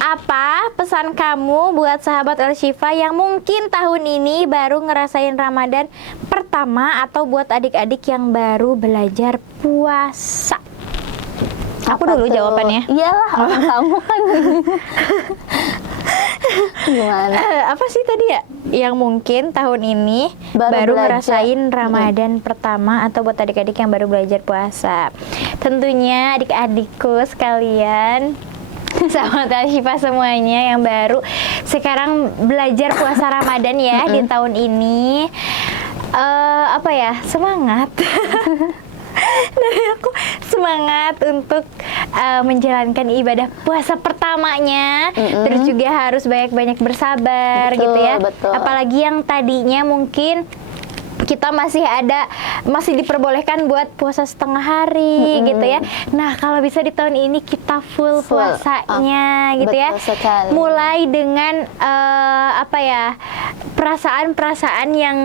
Apa pesan kamu buat sahabat Al-Shifa yang mungkin tahun ini baru ngerasain Ramadan pertama atau buat adik-adik yang baru belajar puasa? Aku Apa dulu tuh? jawabannya. Iyalah, orang kamu kan. Gimana? Apa sih tadi ya? Yang mungkin tahun ini belajar. baru ngerasain Ramadan pertama atau buat adik-adik yang baru belajar puasa. Tentunya adik-adikku sekalian, sahabat Al-Shifa semuanya yang baru sekarang belajar puasa Ramadan ya di tahun ini. Apa ya? Semangat. Dari aku semangat untuk menjalankan ibadah puasa pertamanya. Terus juga harus banyak-banyak bersabar Betul, gitu ya. betul. Apalagi yang tadinya mungkin kita masih diperbolehkan buat puasa setengah hari gitu ya. Nah, kalau bisa di tahun ini kita full puasanya gitu ya. Betul sekali. Mulai dengan perasaan-perasaan yang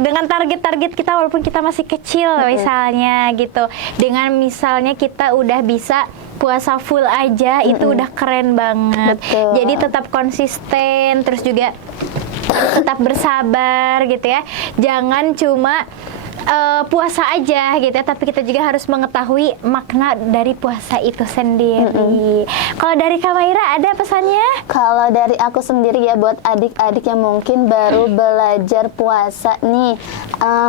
dengan target-target kita walaupun kita masih kecil misalnya gitu. Dengan misalnya kita udah bisa puasa full aja itu udah keren banget. Betul. Jadi tetap konsisten, terus juga tetap bersabar gitu ya. Jangan cuma puasa aja gitu ya, tapi kita juga harus mengetahui makna dari puasa itu sendiri. Kalau dari Kak Maira ada pesannya? Kalau dari aku sendiri ya, buat adik-adik yang mungkin baru belajar puasa nih,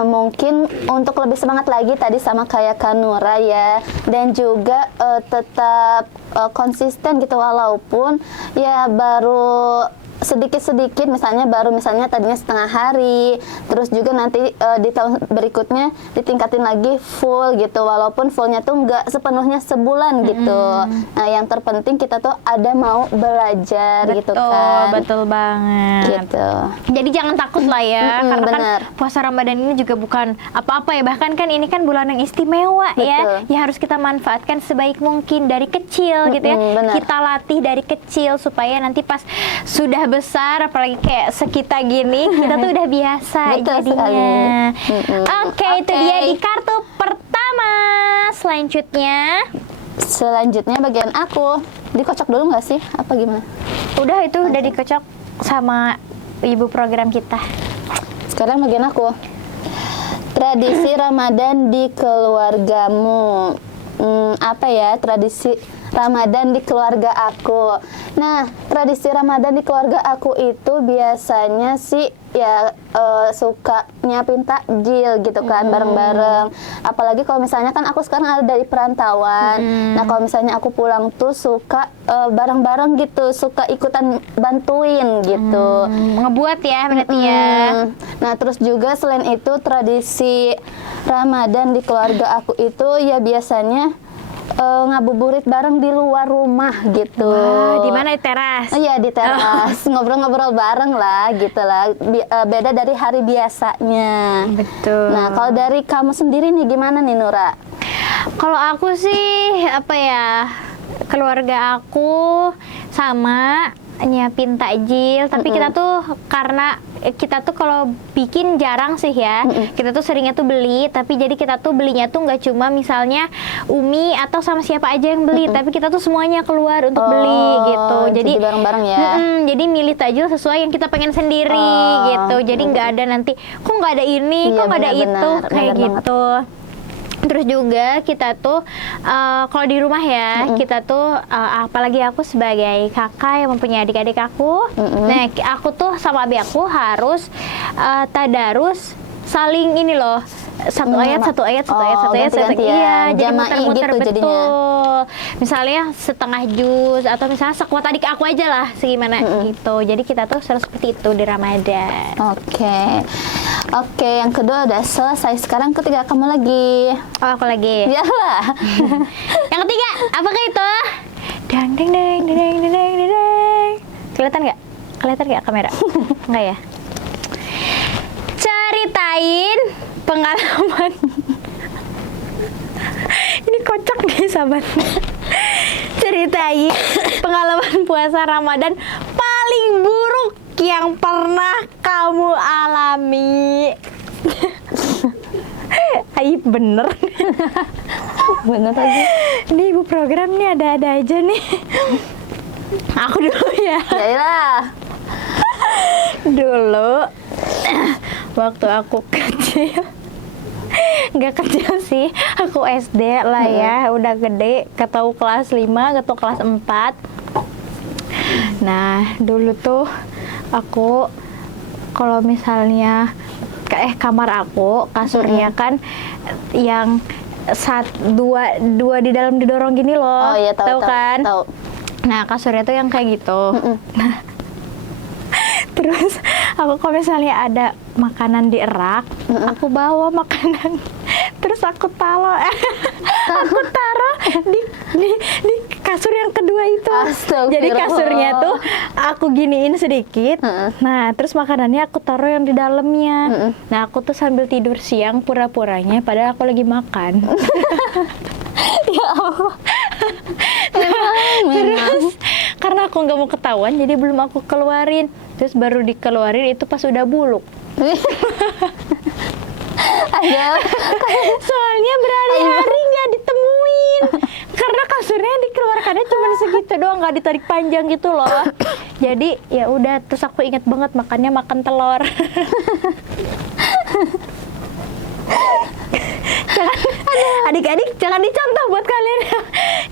mungkin untuk lebih semangat lagi tadi sama kayak Kak Nura ya, dan juga tetap konsisten gitu, walaupun ya baru sedikit-sedikit, misalnya tadinya setengah hari, terus juga nanti di tahun berikutnya ditingkatin lagi full gitu, walaupun fullnya tuh nggak sepenuhnya sebulan gitu. Nah, yang terpenting kita tuh ada mau belajar gitu kan. Betul banget. Gitu. Jadi jangan takut lah ya, karena bener. kan puasa Ramadan ini juga bukan apa-apa ya, bahkan kan ini kan bulan yang istimewa ya, yang harus kita manfaatkan sebaik mungkin dari kecil gitu ya. Bener. Kita latih dari kecil supaya nanti pas sudah besar, apalagi kayak sekita gini, kita tuh udah biasa jadinya. Oke, itu dia di kartu pertama. Selanjutnya bagian aku dikocok dulu nggak sih? Apa gimana? udah itu udah dikocok sama ibu program kita. Sekarang bagian aku. Tradisi Ramadan di keluargamu. Apa ya tradisi Ramadan di keluarga aku? Nah, tradisi Ramadan di keluarga aku itu biasanya sih ya suka nyiapin takjil gitu kan, bareng-bareng. Apalagi kalau misalnya kan aku sekarang ada di perantauan. Nah, kalau misalnya aku pulang tuh suka bareng-bareng gitu, suka ikutan bantuin gitu. Ngebuat ya berarti ya. Nah, terus juga selain itu tradisi Ramadan di keluarga aku itu ya biasanya ngabuburit bareng di luar rumah gitu. Wah, di mana, di teras? Iya, di teras. Ngobrol-ngobrol bareng lah gitu lah. Beda dari hari biasanya. Betul. Nah, kalau dari kamu sendiri nih gimana nih, Nura? Kalau aku sih apa ya, keluarga aku sama nyiapin takjil, tapi kita tuh karena kita tuh kalau bikin jarang sih ya, kita tuh seringnya tuh beli, tapi jadi kita tuh belinya tuh nggak cuma misalnya Umi atau sama siapa aja yang beli, tapi kita tuh semuanya keluar untuk beli gitu. Jadi bareng-bareng ya. Jadi milih takjil sesuai yang kita pengen sendiri gitu. Jadi nggak ada nanti kok nggak ada ini, Iya, kok nggak ada itu, kayak bener gitu. Terus juga kita tuh kalau di rumah ya, kita tuh apalagi aku sebagai kakak yang mempunyai adik-adik aku, nah aku tuh sama adik aku harus tadarus saling ini loh, satu ayat iya, jadi muter-muter gitu betul jadinya. Misalnya setengah jus atau misalnya sekuat adik aku aja lah segimana gitu. Jadi kita tuh selalu seperti itu di Ramadan. Oke, yang kedua udah selesai. Sekarang ketiga kamu lagi. Oh, aku lagi. Iyalah. Yang ketiga, apakah itu? Dang dang dang dang dang dang dang. Kelihatan nggak? Kelihatan nggak kamera? Nggak ya? Ceritain pengalaman. Ini kocak nih sahabat. Ceritain pengalaman puasa Ramadan paling buruk yang pernah kamu alami. Aib bener. Bener aja. Ini ibu program nih ada-ada aja nih. Aku dulu ya. Yaelah. Dulu waktu aku kecil, nggak kecil sih, aku SD lah ya, udah gede, ketau kelas 5, ketau kelas 4. Nah, dulu tuh aku kalau misalnya kamar aku kasurnya kan yang dua di dalam didorong gini loh. Oh iya, tahu kan? Tahu. Nah, kasurnya tuh yang kayak gitu. Nah, terus aku kalau misalnya ada makanan di rak, aku bawa makanan, terus aku taruh di kasur yang kedua itu. Jadi kasurnya tuh aku giniin sedikit, nah terus makanannya aku taruh yang di dalamnya. Nah, aku tuh sambil tidur siang pura-puranya, padahal aku lagi makan. Ya Allah. Terus karena aku nggak mau ketahuan, jadi belum aku keluarin. Terus baru dikeluarin itu pas udah buluk. Soalnya berhari-hari nggak ditemuin, karena kasurnya dikeluarkannya cuma segitu doang, nggak ditarik panjang gitu loh. Jadi ya udah, terus aku inget banget makannya makan telur. Adik-adik jangan dicontoh buat kalian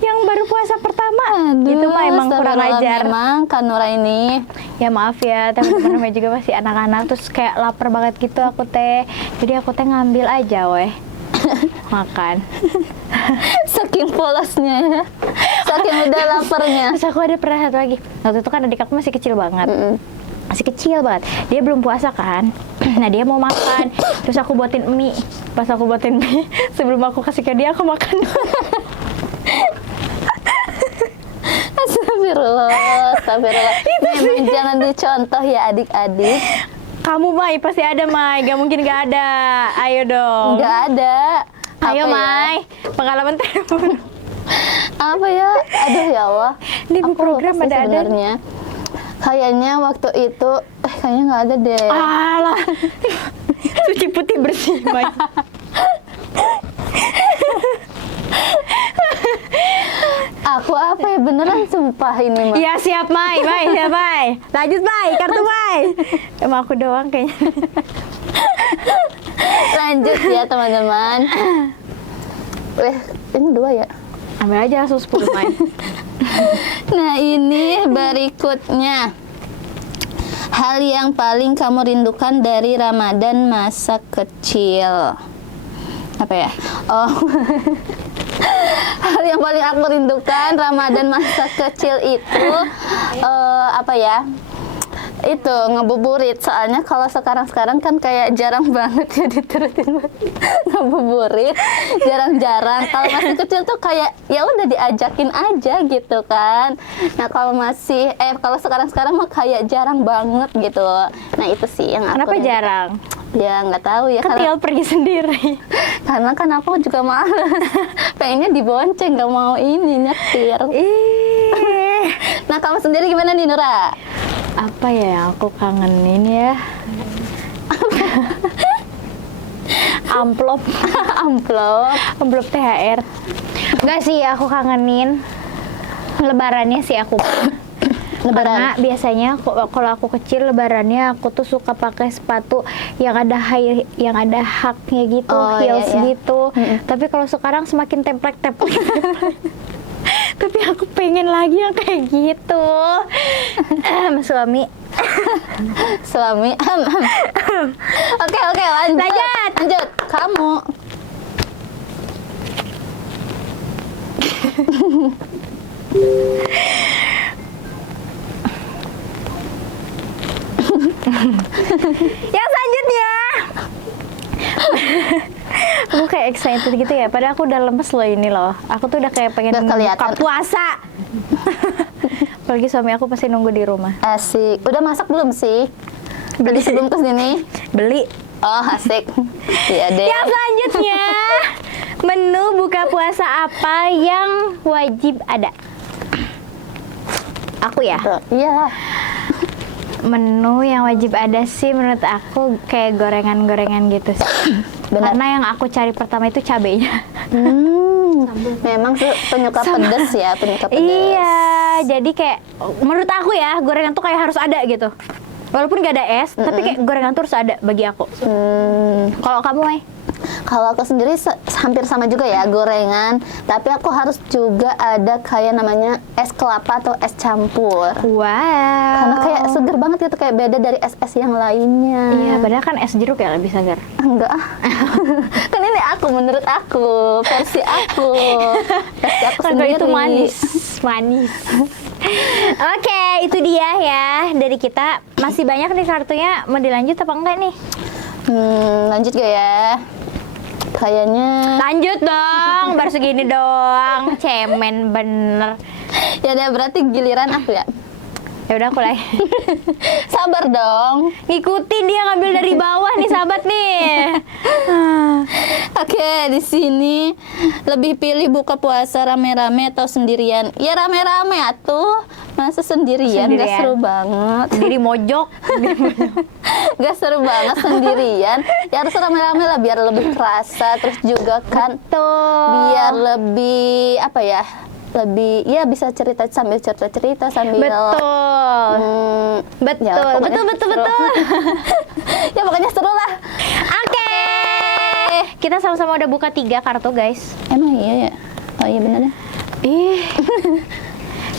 yang baru puasa pertama. Aduh, Itu mah emang kurang astagfirullah, ajar. memang Kak Nura ini. Ya maaf ya, teman-teman namanya juga masih anak-anak, terus kayak lapar banget gitu aku teh. Jadi aku teh ngambil aja weh. Makan. Saking polosnya ya. Saking udah laparnya. Terus aku ada pernah satu lagi. Waktu itu kan adik aku masih kecil banget. Masih kecil banget. Dia belum puasa kan. Nah, dia mau makan. Terus aku buatin mie. Pas aku buatin mie, sebelum aku kasih ke dia, aku makan. Astagfirullah, astagfirullah. Memang jangan dicontoh ya adik-adik. Kamu Mai pasti ada Mai, gak mungkin gak ada. Ayo dong. Nggak ada. Ayo Apa ya? Mai, pengalaman telepon. Apa ya? Aduh ya Allah. Di Aku program lupa sih ada. sebenarnya. Kayaknya waktu itu, kayaknya nggak ada deh. Alah. Suci putih bersih Mai. Aku apa ya beneran sumpah ini mah. Iya siap Mai, siap Mai. Lanjut Mai, kartu Mai. Emang aku doang kayaknya. Lanjut ya teman-teman. Ini 2 ya. Ambil aja langsung 10 Mai. Nah ini berikutnya. Hal yang paling kamu rindukan dari Ramadan masa kecil. Apa ya? Oh. Hal yang paling aku rindukan Ramadan masa kecil itu apa ya? Itu ngebuburit. Soalnya kalau sekarang kan kayak jarang banget ya diterutin buat ngebuburit. Jarang-jarang. Kalau masih kecil tuh kayak ya udah diajakin aja gitu kan. Nah, kalau kalau sekarang mah kayak jarang banget gitu. Nah, itu sih yang aku Kenapa rindukan. jarang? Ya nggak tahu ya Ketil pergi sendiri. karena kan aku juga males. Pengennya dibonceng, nggak mau ini nyetir. Nah, kamu sendiri gimana nih Nura? Apa ya yang aku kangenin ya? Amplop. Amplop THR. Enggak sih, aku kangenin lebarannya sih aku. Karena biasanya kalau aku kecil lebarannya aku tuh suka pakai sepatu yang ada haknya gitu, Oh, heels iya. gitu. Tapi kalau sekarang semakin templek-templek. Tapi aku pengen lagi yang kayak gitu. Suami. Oke, lanjut. Kamu. Yang selanjutnya. Aku kayak excited gitu ya, padahal aku udah lemes loh ini loh. Aku tuh udah kayak pengen Udah kelihatan. buka puasa. Apalagi suami aku pasti nunggu di rumah. Asik. Udah masak belum sih? Beli sebelum kesini? Beli. Oh, asik. Iya deh. Yang selanjutnya, menu buka puasa apa yang wajib ada? Aku ya. Iya. Menu yang wajib ada sih menurut aku kayak gorengan-gorengan gitu sih. Benar. Karena yang aku cari pertama itu cabenya. Memang penyuka pedes ya, penyuka pedes. Iya, jadi kayak menurut aku ya gorengan tuh kayak harus ada gitu. Walaupun gak ada es, tapi kayak gorengan tuh harus ada bagi aku. Kalau kamu, Mai? Kalau aku sendiri hampir sama juga ya, gorengan. Tapi aku harus juga ada kayak namanya es kelapa atau es campur. Wow. Karena kayak seger banget gitu, kayak beda dari es-es yang lainnya. Iya, padahal kan es jeruk ya lebih segar. Enggak. Kan ini menurut aku, versi aku Kalau sendiri. itu manis. Oke, itu dia ya dari kita. Masih banyak nih kartunya, mau dilanjut apa enggak nih? Lanjut gak ya? Kayaknya. Lanjut dong, baru segini doang. Cemen bener. Ya udah, berarti giliran aku ya. Ya udah aku lagi. Sabar dong. Ngikutin dia ngambil dari bawah nih sahabat nih. Oke, di sini lebih pilih buka puasa rame-rame atau sendirian? Ya rame-rame atuh. Masa sendirian? Gak seru banget. Sendiri mojok. Gak seru banget sendirian. Ya harus rame-rame lah biar lebih kerasa. Terus juga kan biar lebih apa ya? Lebih ya bisa cerita sambil cerita sambil Betul. Ya, betul. Ya pokoknya seru lah. Oke. kita sama-sama udah buka 3 kartu guys. Emang iya ya? Oh iya benar ya.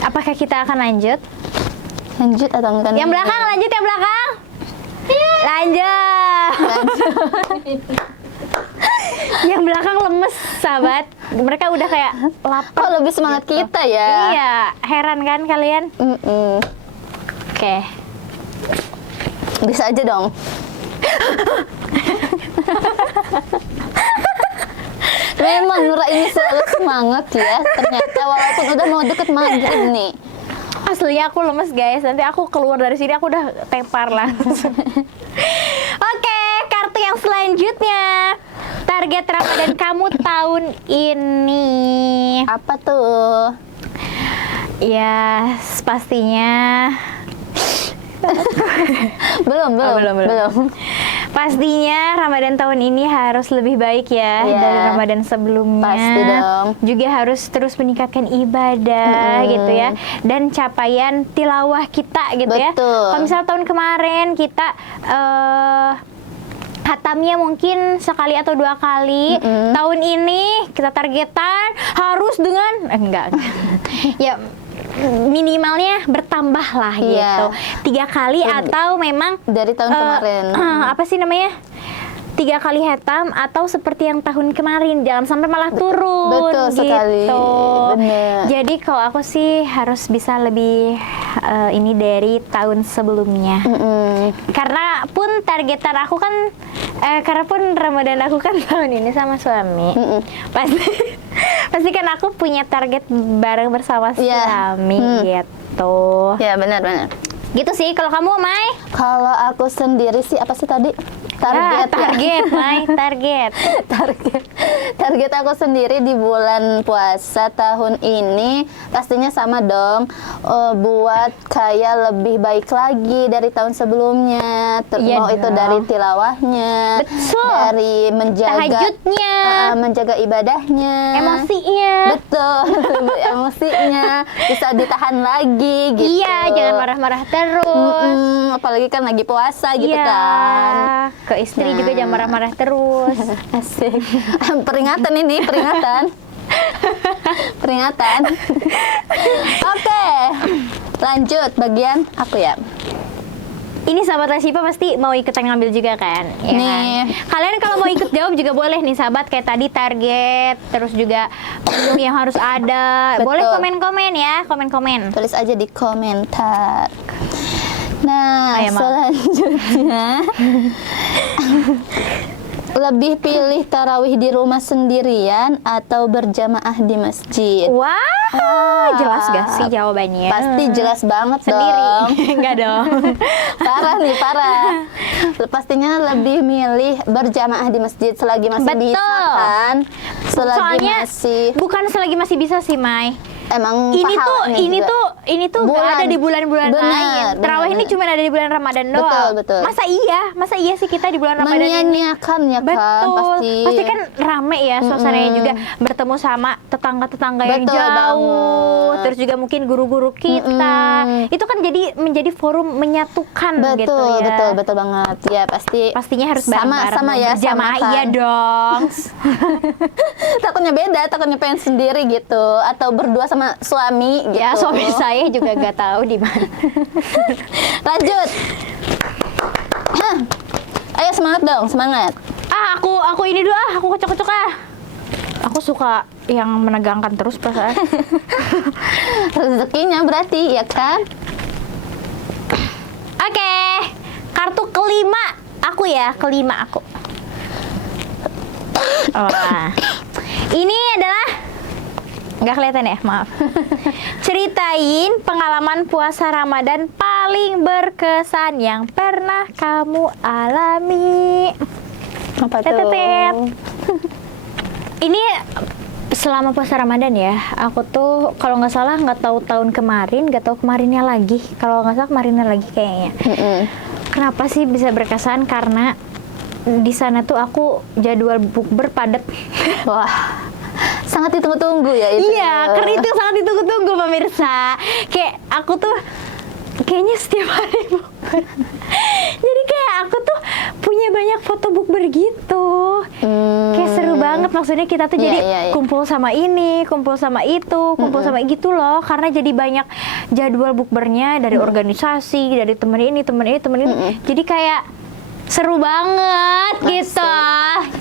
Apakah kita akan lanjut? Lanjut atau enggak? Yang belakang lanjut, yang belakang. Lanjut. Yang belakang lemes, sahabat. Mereka udah kayak lapar. Oh, lebih semangat gitu. kita ya. Iya, heran kan kalian? Oke. Bisa aja dong. Memang Nura ini selalu semangat ya. Ternyata walaupun udah mau deket maghrib nih. Aslinya aku lemes guys. Nanti aku keluar dari sini aku udah tepar langsung. Oke, kartu yang selanjutnya. Target Ramadan kamu tahun ini. Apa tuh? Ya, pastinya Belum. pastinya Ramadan tahun ini harus lebih baik ya Iya. dari Ramadan sebelumnya. Pasti dong. Juga harus terus meningkatkan ibadah gitu ya, dan capaian tilawah kita gitu ya. Betul. Kalau misal tahun kemarin kita hatamnya mungkin sekali atau 2 kali, tahun ini kita targetan harus dengan enggak. Ya minimalnya bertambah lah Iya. gitu, 3 kali atau memang Dari tahun kemarin. apa sih namanya, 3 kali hatam atau seperti yang tahun kemarin, jangan sampai malah turun. Betul gitu. sekali. Bener. Jadi kalau aku sih harus bisa lebih ini dari tahun sebelumnya. Karena pun targetan aku kan karena pun Ramadan aku kan tahun ini sama suami. Pasti kan aku punya target bareng bersama suami gitu. Ya benar. Gitu sih. Kalau kamu, Mai? Kalau aku sendiri sih apa sih tadi? Target. Mai, target. Target aku sendiri di bulan puasa tahun ini pastinya sama dong, buat kayak lebih baik lagi dari tahun sebelumnya. Iya Mau itu dong. dari tilawahnya, Betul. dari menjaga Tahajudnya, menjaga ibadahnya, emosinya. betul, emosinya bisa ditahan lagi gitu. Iya, jangan marah-marah terus. Apalagi kan lagi puasa gitu Iya. kan. Ke istri Nah. juga jangan marah-marah terus. Asik. Peringatan ini, peringatan. Oke, lanjut bagian aku ya. Ini sahabat Resipa pasti mau ikutan ngambil juga kan? Ya Nih. kan? Kalian kalau mau ikut jawab juga boleh nih sahabat, kayak tadi target, terus juga menu yang harus ada. Betul. Boleh komen-komen ya, komen-komen. Tulis aja di komentar. Nah, Ayo, Ma. selanjutnya lebih pilih tarawih di rumah sendirian atau berjamaah di masjid? Wah, jelas gak sih jawabannya? Pasti jelas banget Sendiri. dong. Enggak dong. Parah nih, parah. Pastinya lebih milih berjamaah di masjid selagi masih Betul. bisa kan? Selagi Soalnya masih bukan selagi masih bisa sih, Mai. emang Ini pahalanya juga. ini tuh Bulan. nggak ada di bulan-bulan Bener, lain. Terawih ini bener. cuma ada di bulan Ramadan doang. Betul. Masa iya sih kita di bulan Ramadan ini? Menyanyiakan ya kan Betul. pasti. kan rame ya suasananya juga, bertemu sama tetangga-tetangga yang Betul jauh. banget. Terus juga mungkin guru-guru kita. Itu kan menjadi forum menyatukan gitu ya. Betul banget. Ya pasti. Pastinya harus sama bareng-bareng ya, dong, berjamaah, sama kan. iya dong. Takutnya beda, takutnya pengen sendiri gitu atau berdua sama suami gitu. Ya suami saya juga gak tahu di mana. Lanjut. Ayo semangat dong, semangat. Aku ini dulu aku kocok-kocok Aku suka yang menegangkan terus perasaan. Rezekinya berarti ya kan? Oke, kartu kelima aku ya, kelima aku. Ini adalah nggak kelihatan ya, maaf. Ceritain pengalaman puasa Ramadan paling berkesan yang pernah kamu alami. Apa tuh? Tetetet. Ini selama puasa Ramadan ya, aku tuh kalau nggak salah nggak tahu tahun kemarin, nggak tahu kemarinnya lagi. Kalau nggak salah kemarinnya lagi kayaknya. Kenapa sih bisa berkesan? Karena di sana tuh aku jadwal bukber padat. Wah, sangat ditunggu-tunggu ya itu. Iya, karena itu sangat ditunggu-tunggu pemirsa. Kayak aku tuh kayaknya setiap hari bukber. Jadi kayak aku tuh punya banyak foto bukber gitu. Kayak seru banget, maksudnya kita tuh Iya, jadi iya, iya. kumpul sama ini, kumpul sama itu, kumpul sama gitu loh. Karena jadi banyak jadwal bukbernya dari organisasi, dari temen ini, temen ini, temen ini. Jadi kayak seru banget gitu.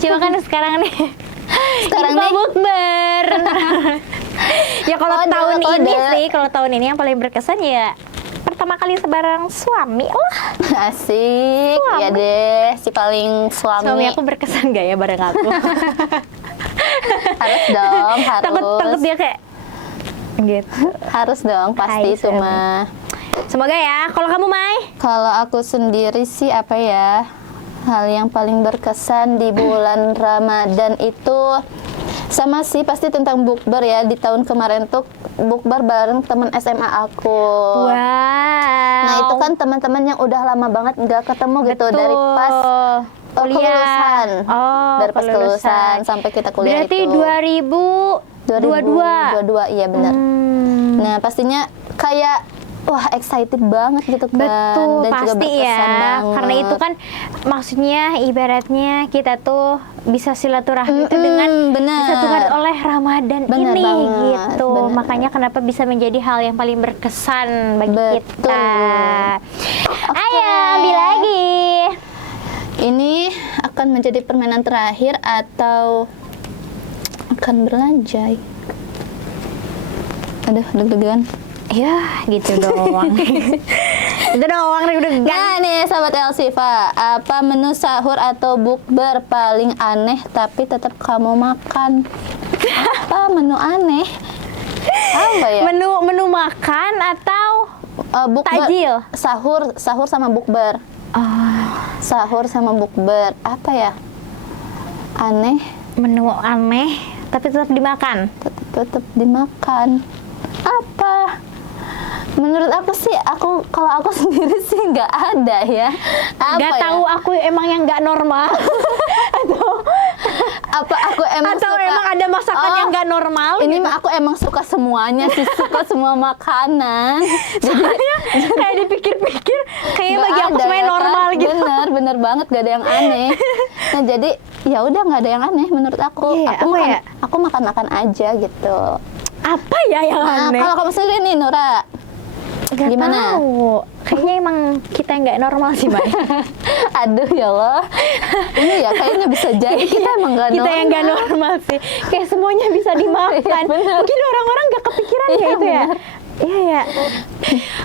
Cuma kan sekarang nih Sekarang info nih bukber. Ya kalau Kode, tahun kode. ini sih, kalau tahun ini yang paling berkesan ya pertama kali sebarang suami lah. asik, Suami. ya deh si paling Suami aku berkesan gak ya bareng aku? harus dong, harus. Takut dia kayak gitu. Harus dong, pasti Hai, itu Sam. mah. Semoga ya. Kalau kamu Mai? Kalau aku sendiri sih apa ya, hal yang paling berkesan di bulan Ramadan itu sama sih pasti tentang bukber ya. Di tahun kemarin tuh bukber bareng teman SMA aku. Wow. Nah itu kan teman-teman yang udah lama banget nggak ketemu gitu dari pas kelulusan. Oh, dari pas kelulusan sampai kita kuliah Berarti itu. 2022. 2022, iya benar. Nah pastinya kayak wah excited banget gitu kan. Betul, dan juga pasti berkesan ya. banget. Karena itu kan maksudnya ibaratnya kita tuh bisa silaturahmi itu dengan benar. disatukan oleh Ramadan Benar ini banget, gitu. benar. Makanya kenapa bisa menjadi hal yang paling berkesan bagi Betul. kita. Oke. Ayo ambil lagi. Ini akan menjadi permainan terakhir atau akan berlanjut? Aduh, deg-degan. Ya, gitu doang. Itu doang udah Nah nih sahabat Elsifa, apa menu sahur atau bukber paling aneh tapi tetap kamu makan? Apa menu aneh? Apa ya? menu makan atau Bukber, takjil? sahur sama bukber. Sahur sama bukber, apa ya? Aneh, menu aneh tapi tetap dimakan. tetap dimakan. Apa? Menurut aku sih, kalau aku sendiri sih nggak ada ya. Apa Gak ya? tahu aku emang yang nggak normal Apa aku emang atau suka? emang ada masakan Oh, yang nggak normal. Ini gitu. mah aku emang suka semuanya sih, suka semua makanan. Jadi Kayak dipikir-pikir kayaknya nggak bagi aku ada, semuanya ya kan? normal gitu. Bener banget gak ada yang aneh. Nah jadi ya udah nggak ada yang aneh menurut aku. Iya, aku apa makan, ya? aku makan aja gitu. Apa ya yang Nah, aneh? kalau kamu sendiri nih Nura, Gak gimana? tahu. Kayaknya emang kita yang nggak normal sih, Mbak. aduh ya Allah, ini ya kayaknya bisa jadi kita emang nggak Kita normal. yang nggak normal sih. Kayak semuanya bisa dimakan. Iya, bener. Mungkin orang-orang nggak kepikiran Iya, ya itu ya. bener. Iya ya.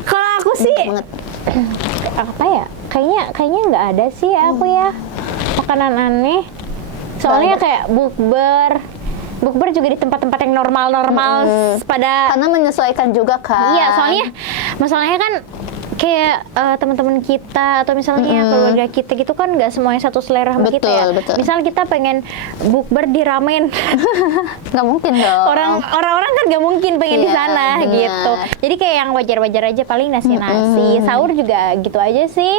Kalau aku sih Banget. apa ya? Kayaknya nggak ada sih aku ya makanan aneh. Soalnya Nggak ada. kayak bukber juga di tempat-tempat yang normal-normal pada Karena menyesuaikan juga kan. iya, soalnya masalahnya kan kayak teman-teman kita atau misalnya keluarga kita gitu kan nggak semuanya satu selera sama kita ya. Betul. Misal kita pengen bukber di ramen, nggak mungkin dong. orang-orang kan nggak mungkin pengen di Iya, sana benar. gitu. Jadi kayak yang wajar-wajar aja, paling nasi-nasi, sahur juga gitu aja sih.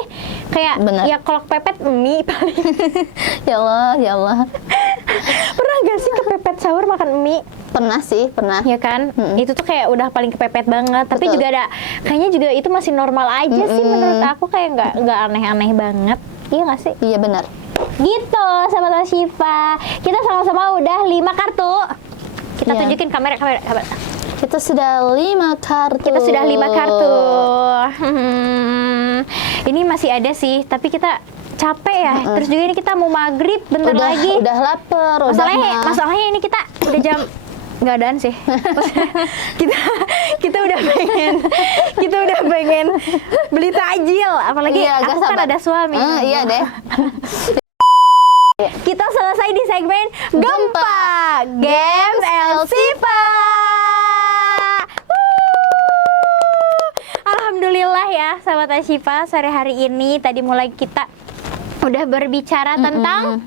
Kayak Benar. ya kolak pepet mie paling. ya Allah. Pernah gak sih kepepet sahur makan mie? Pernah sih, pernah. Ya kan, itu tuh kayak udah paling kepepet banget. Tapi Betul. juga ada, kayaknya juga itu masih normal aja sih menurut aku, kayak nggak aneh-aneh banget. Iya nggak sih? Iya benar. Gitu, sahabat Syifa. Kita sama-sama udah 5 kartu. Kita Iya. tunjukin kamera. Kita sudah 5 kartu. Kita sudah 5 kartu. Ini masih ada sih, tapi kita capek ya. Terus juga ini kita mau maghrib bentar lagi. Udah lapar, Masalahnya ini kita udah jam nggak adaan sih. Maksudnya, kita udah pengen beli takjil, apalagi Iya, aku gak kan sabar. ada suami. Iya deh. Kita selesai di segmen Gempa Games Elsifa. Alhamdulillah ya sahabat Elsifa, sore hari ini tadi mulai kita udah berbicara tentang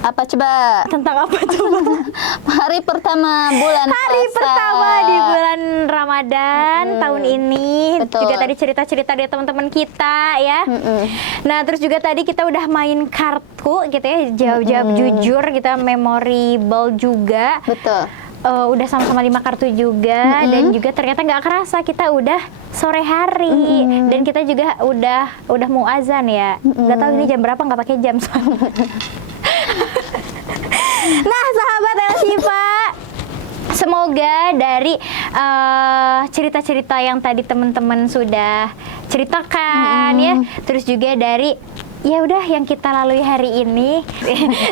Apa coba? apa coba? Hari pertama bulan Hari puasa. pertama di bulan Ramadan tahun ini. Betul. Juga tadi cerita-cerita dari teman-teman kita ya. Nah, terus juga tadi kita udah main kartu gitu ya, jawab-jawab jujur, kita memorable juga. Betul. udah sama-sama 5 kartu juga, dan juga ternyata nggak kerasa kita udah sore hari, dan kita juga udah mau azan ya. Nggak tahu ini jam berapa, nggak pakai jam soalnya. Nah, sahabat El Shifa, semoga dari cerita-cerita yang tadi teman-teman sudah ceritakan ya, terus juga dari ya udah yang kita lalui hari ini,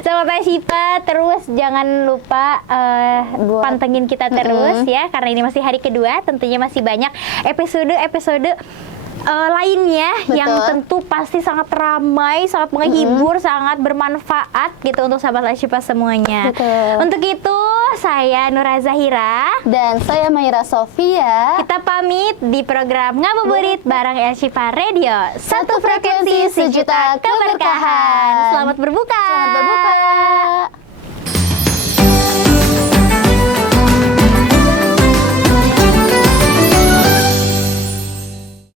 sahabat El Shifa, terus jangan lupa pantengin kita terus ya, karena ini masih hari kedua, tentunya masih banyak episode lainnya. Betul. Yang tentu pasti sangat ramai, sangat menghibur, sangat bermanfaat gitu untuk sahabat El Shifa semuanya. Betul. Untuk itu saya Nura Zahira Dan saya Maira Sofia. kita pamit di program Ngabuburit bareng El Shifa Radio. Satu frekuensi sejuta keberkahan. Selamat berbuka. Selamat berbuka.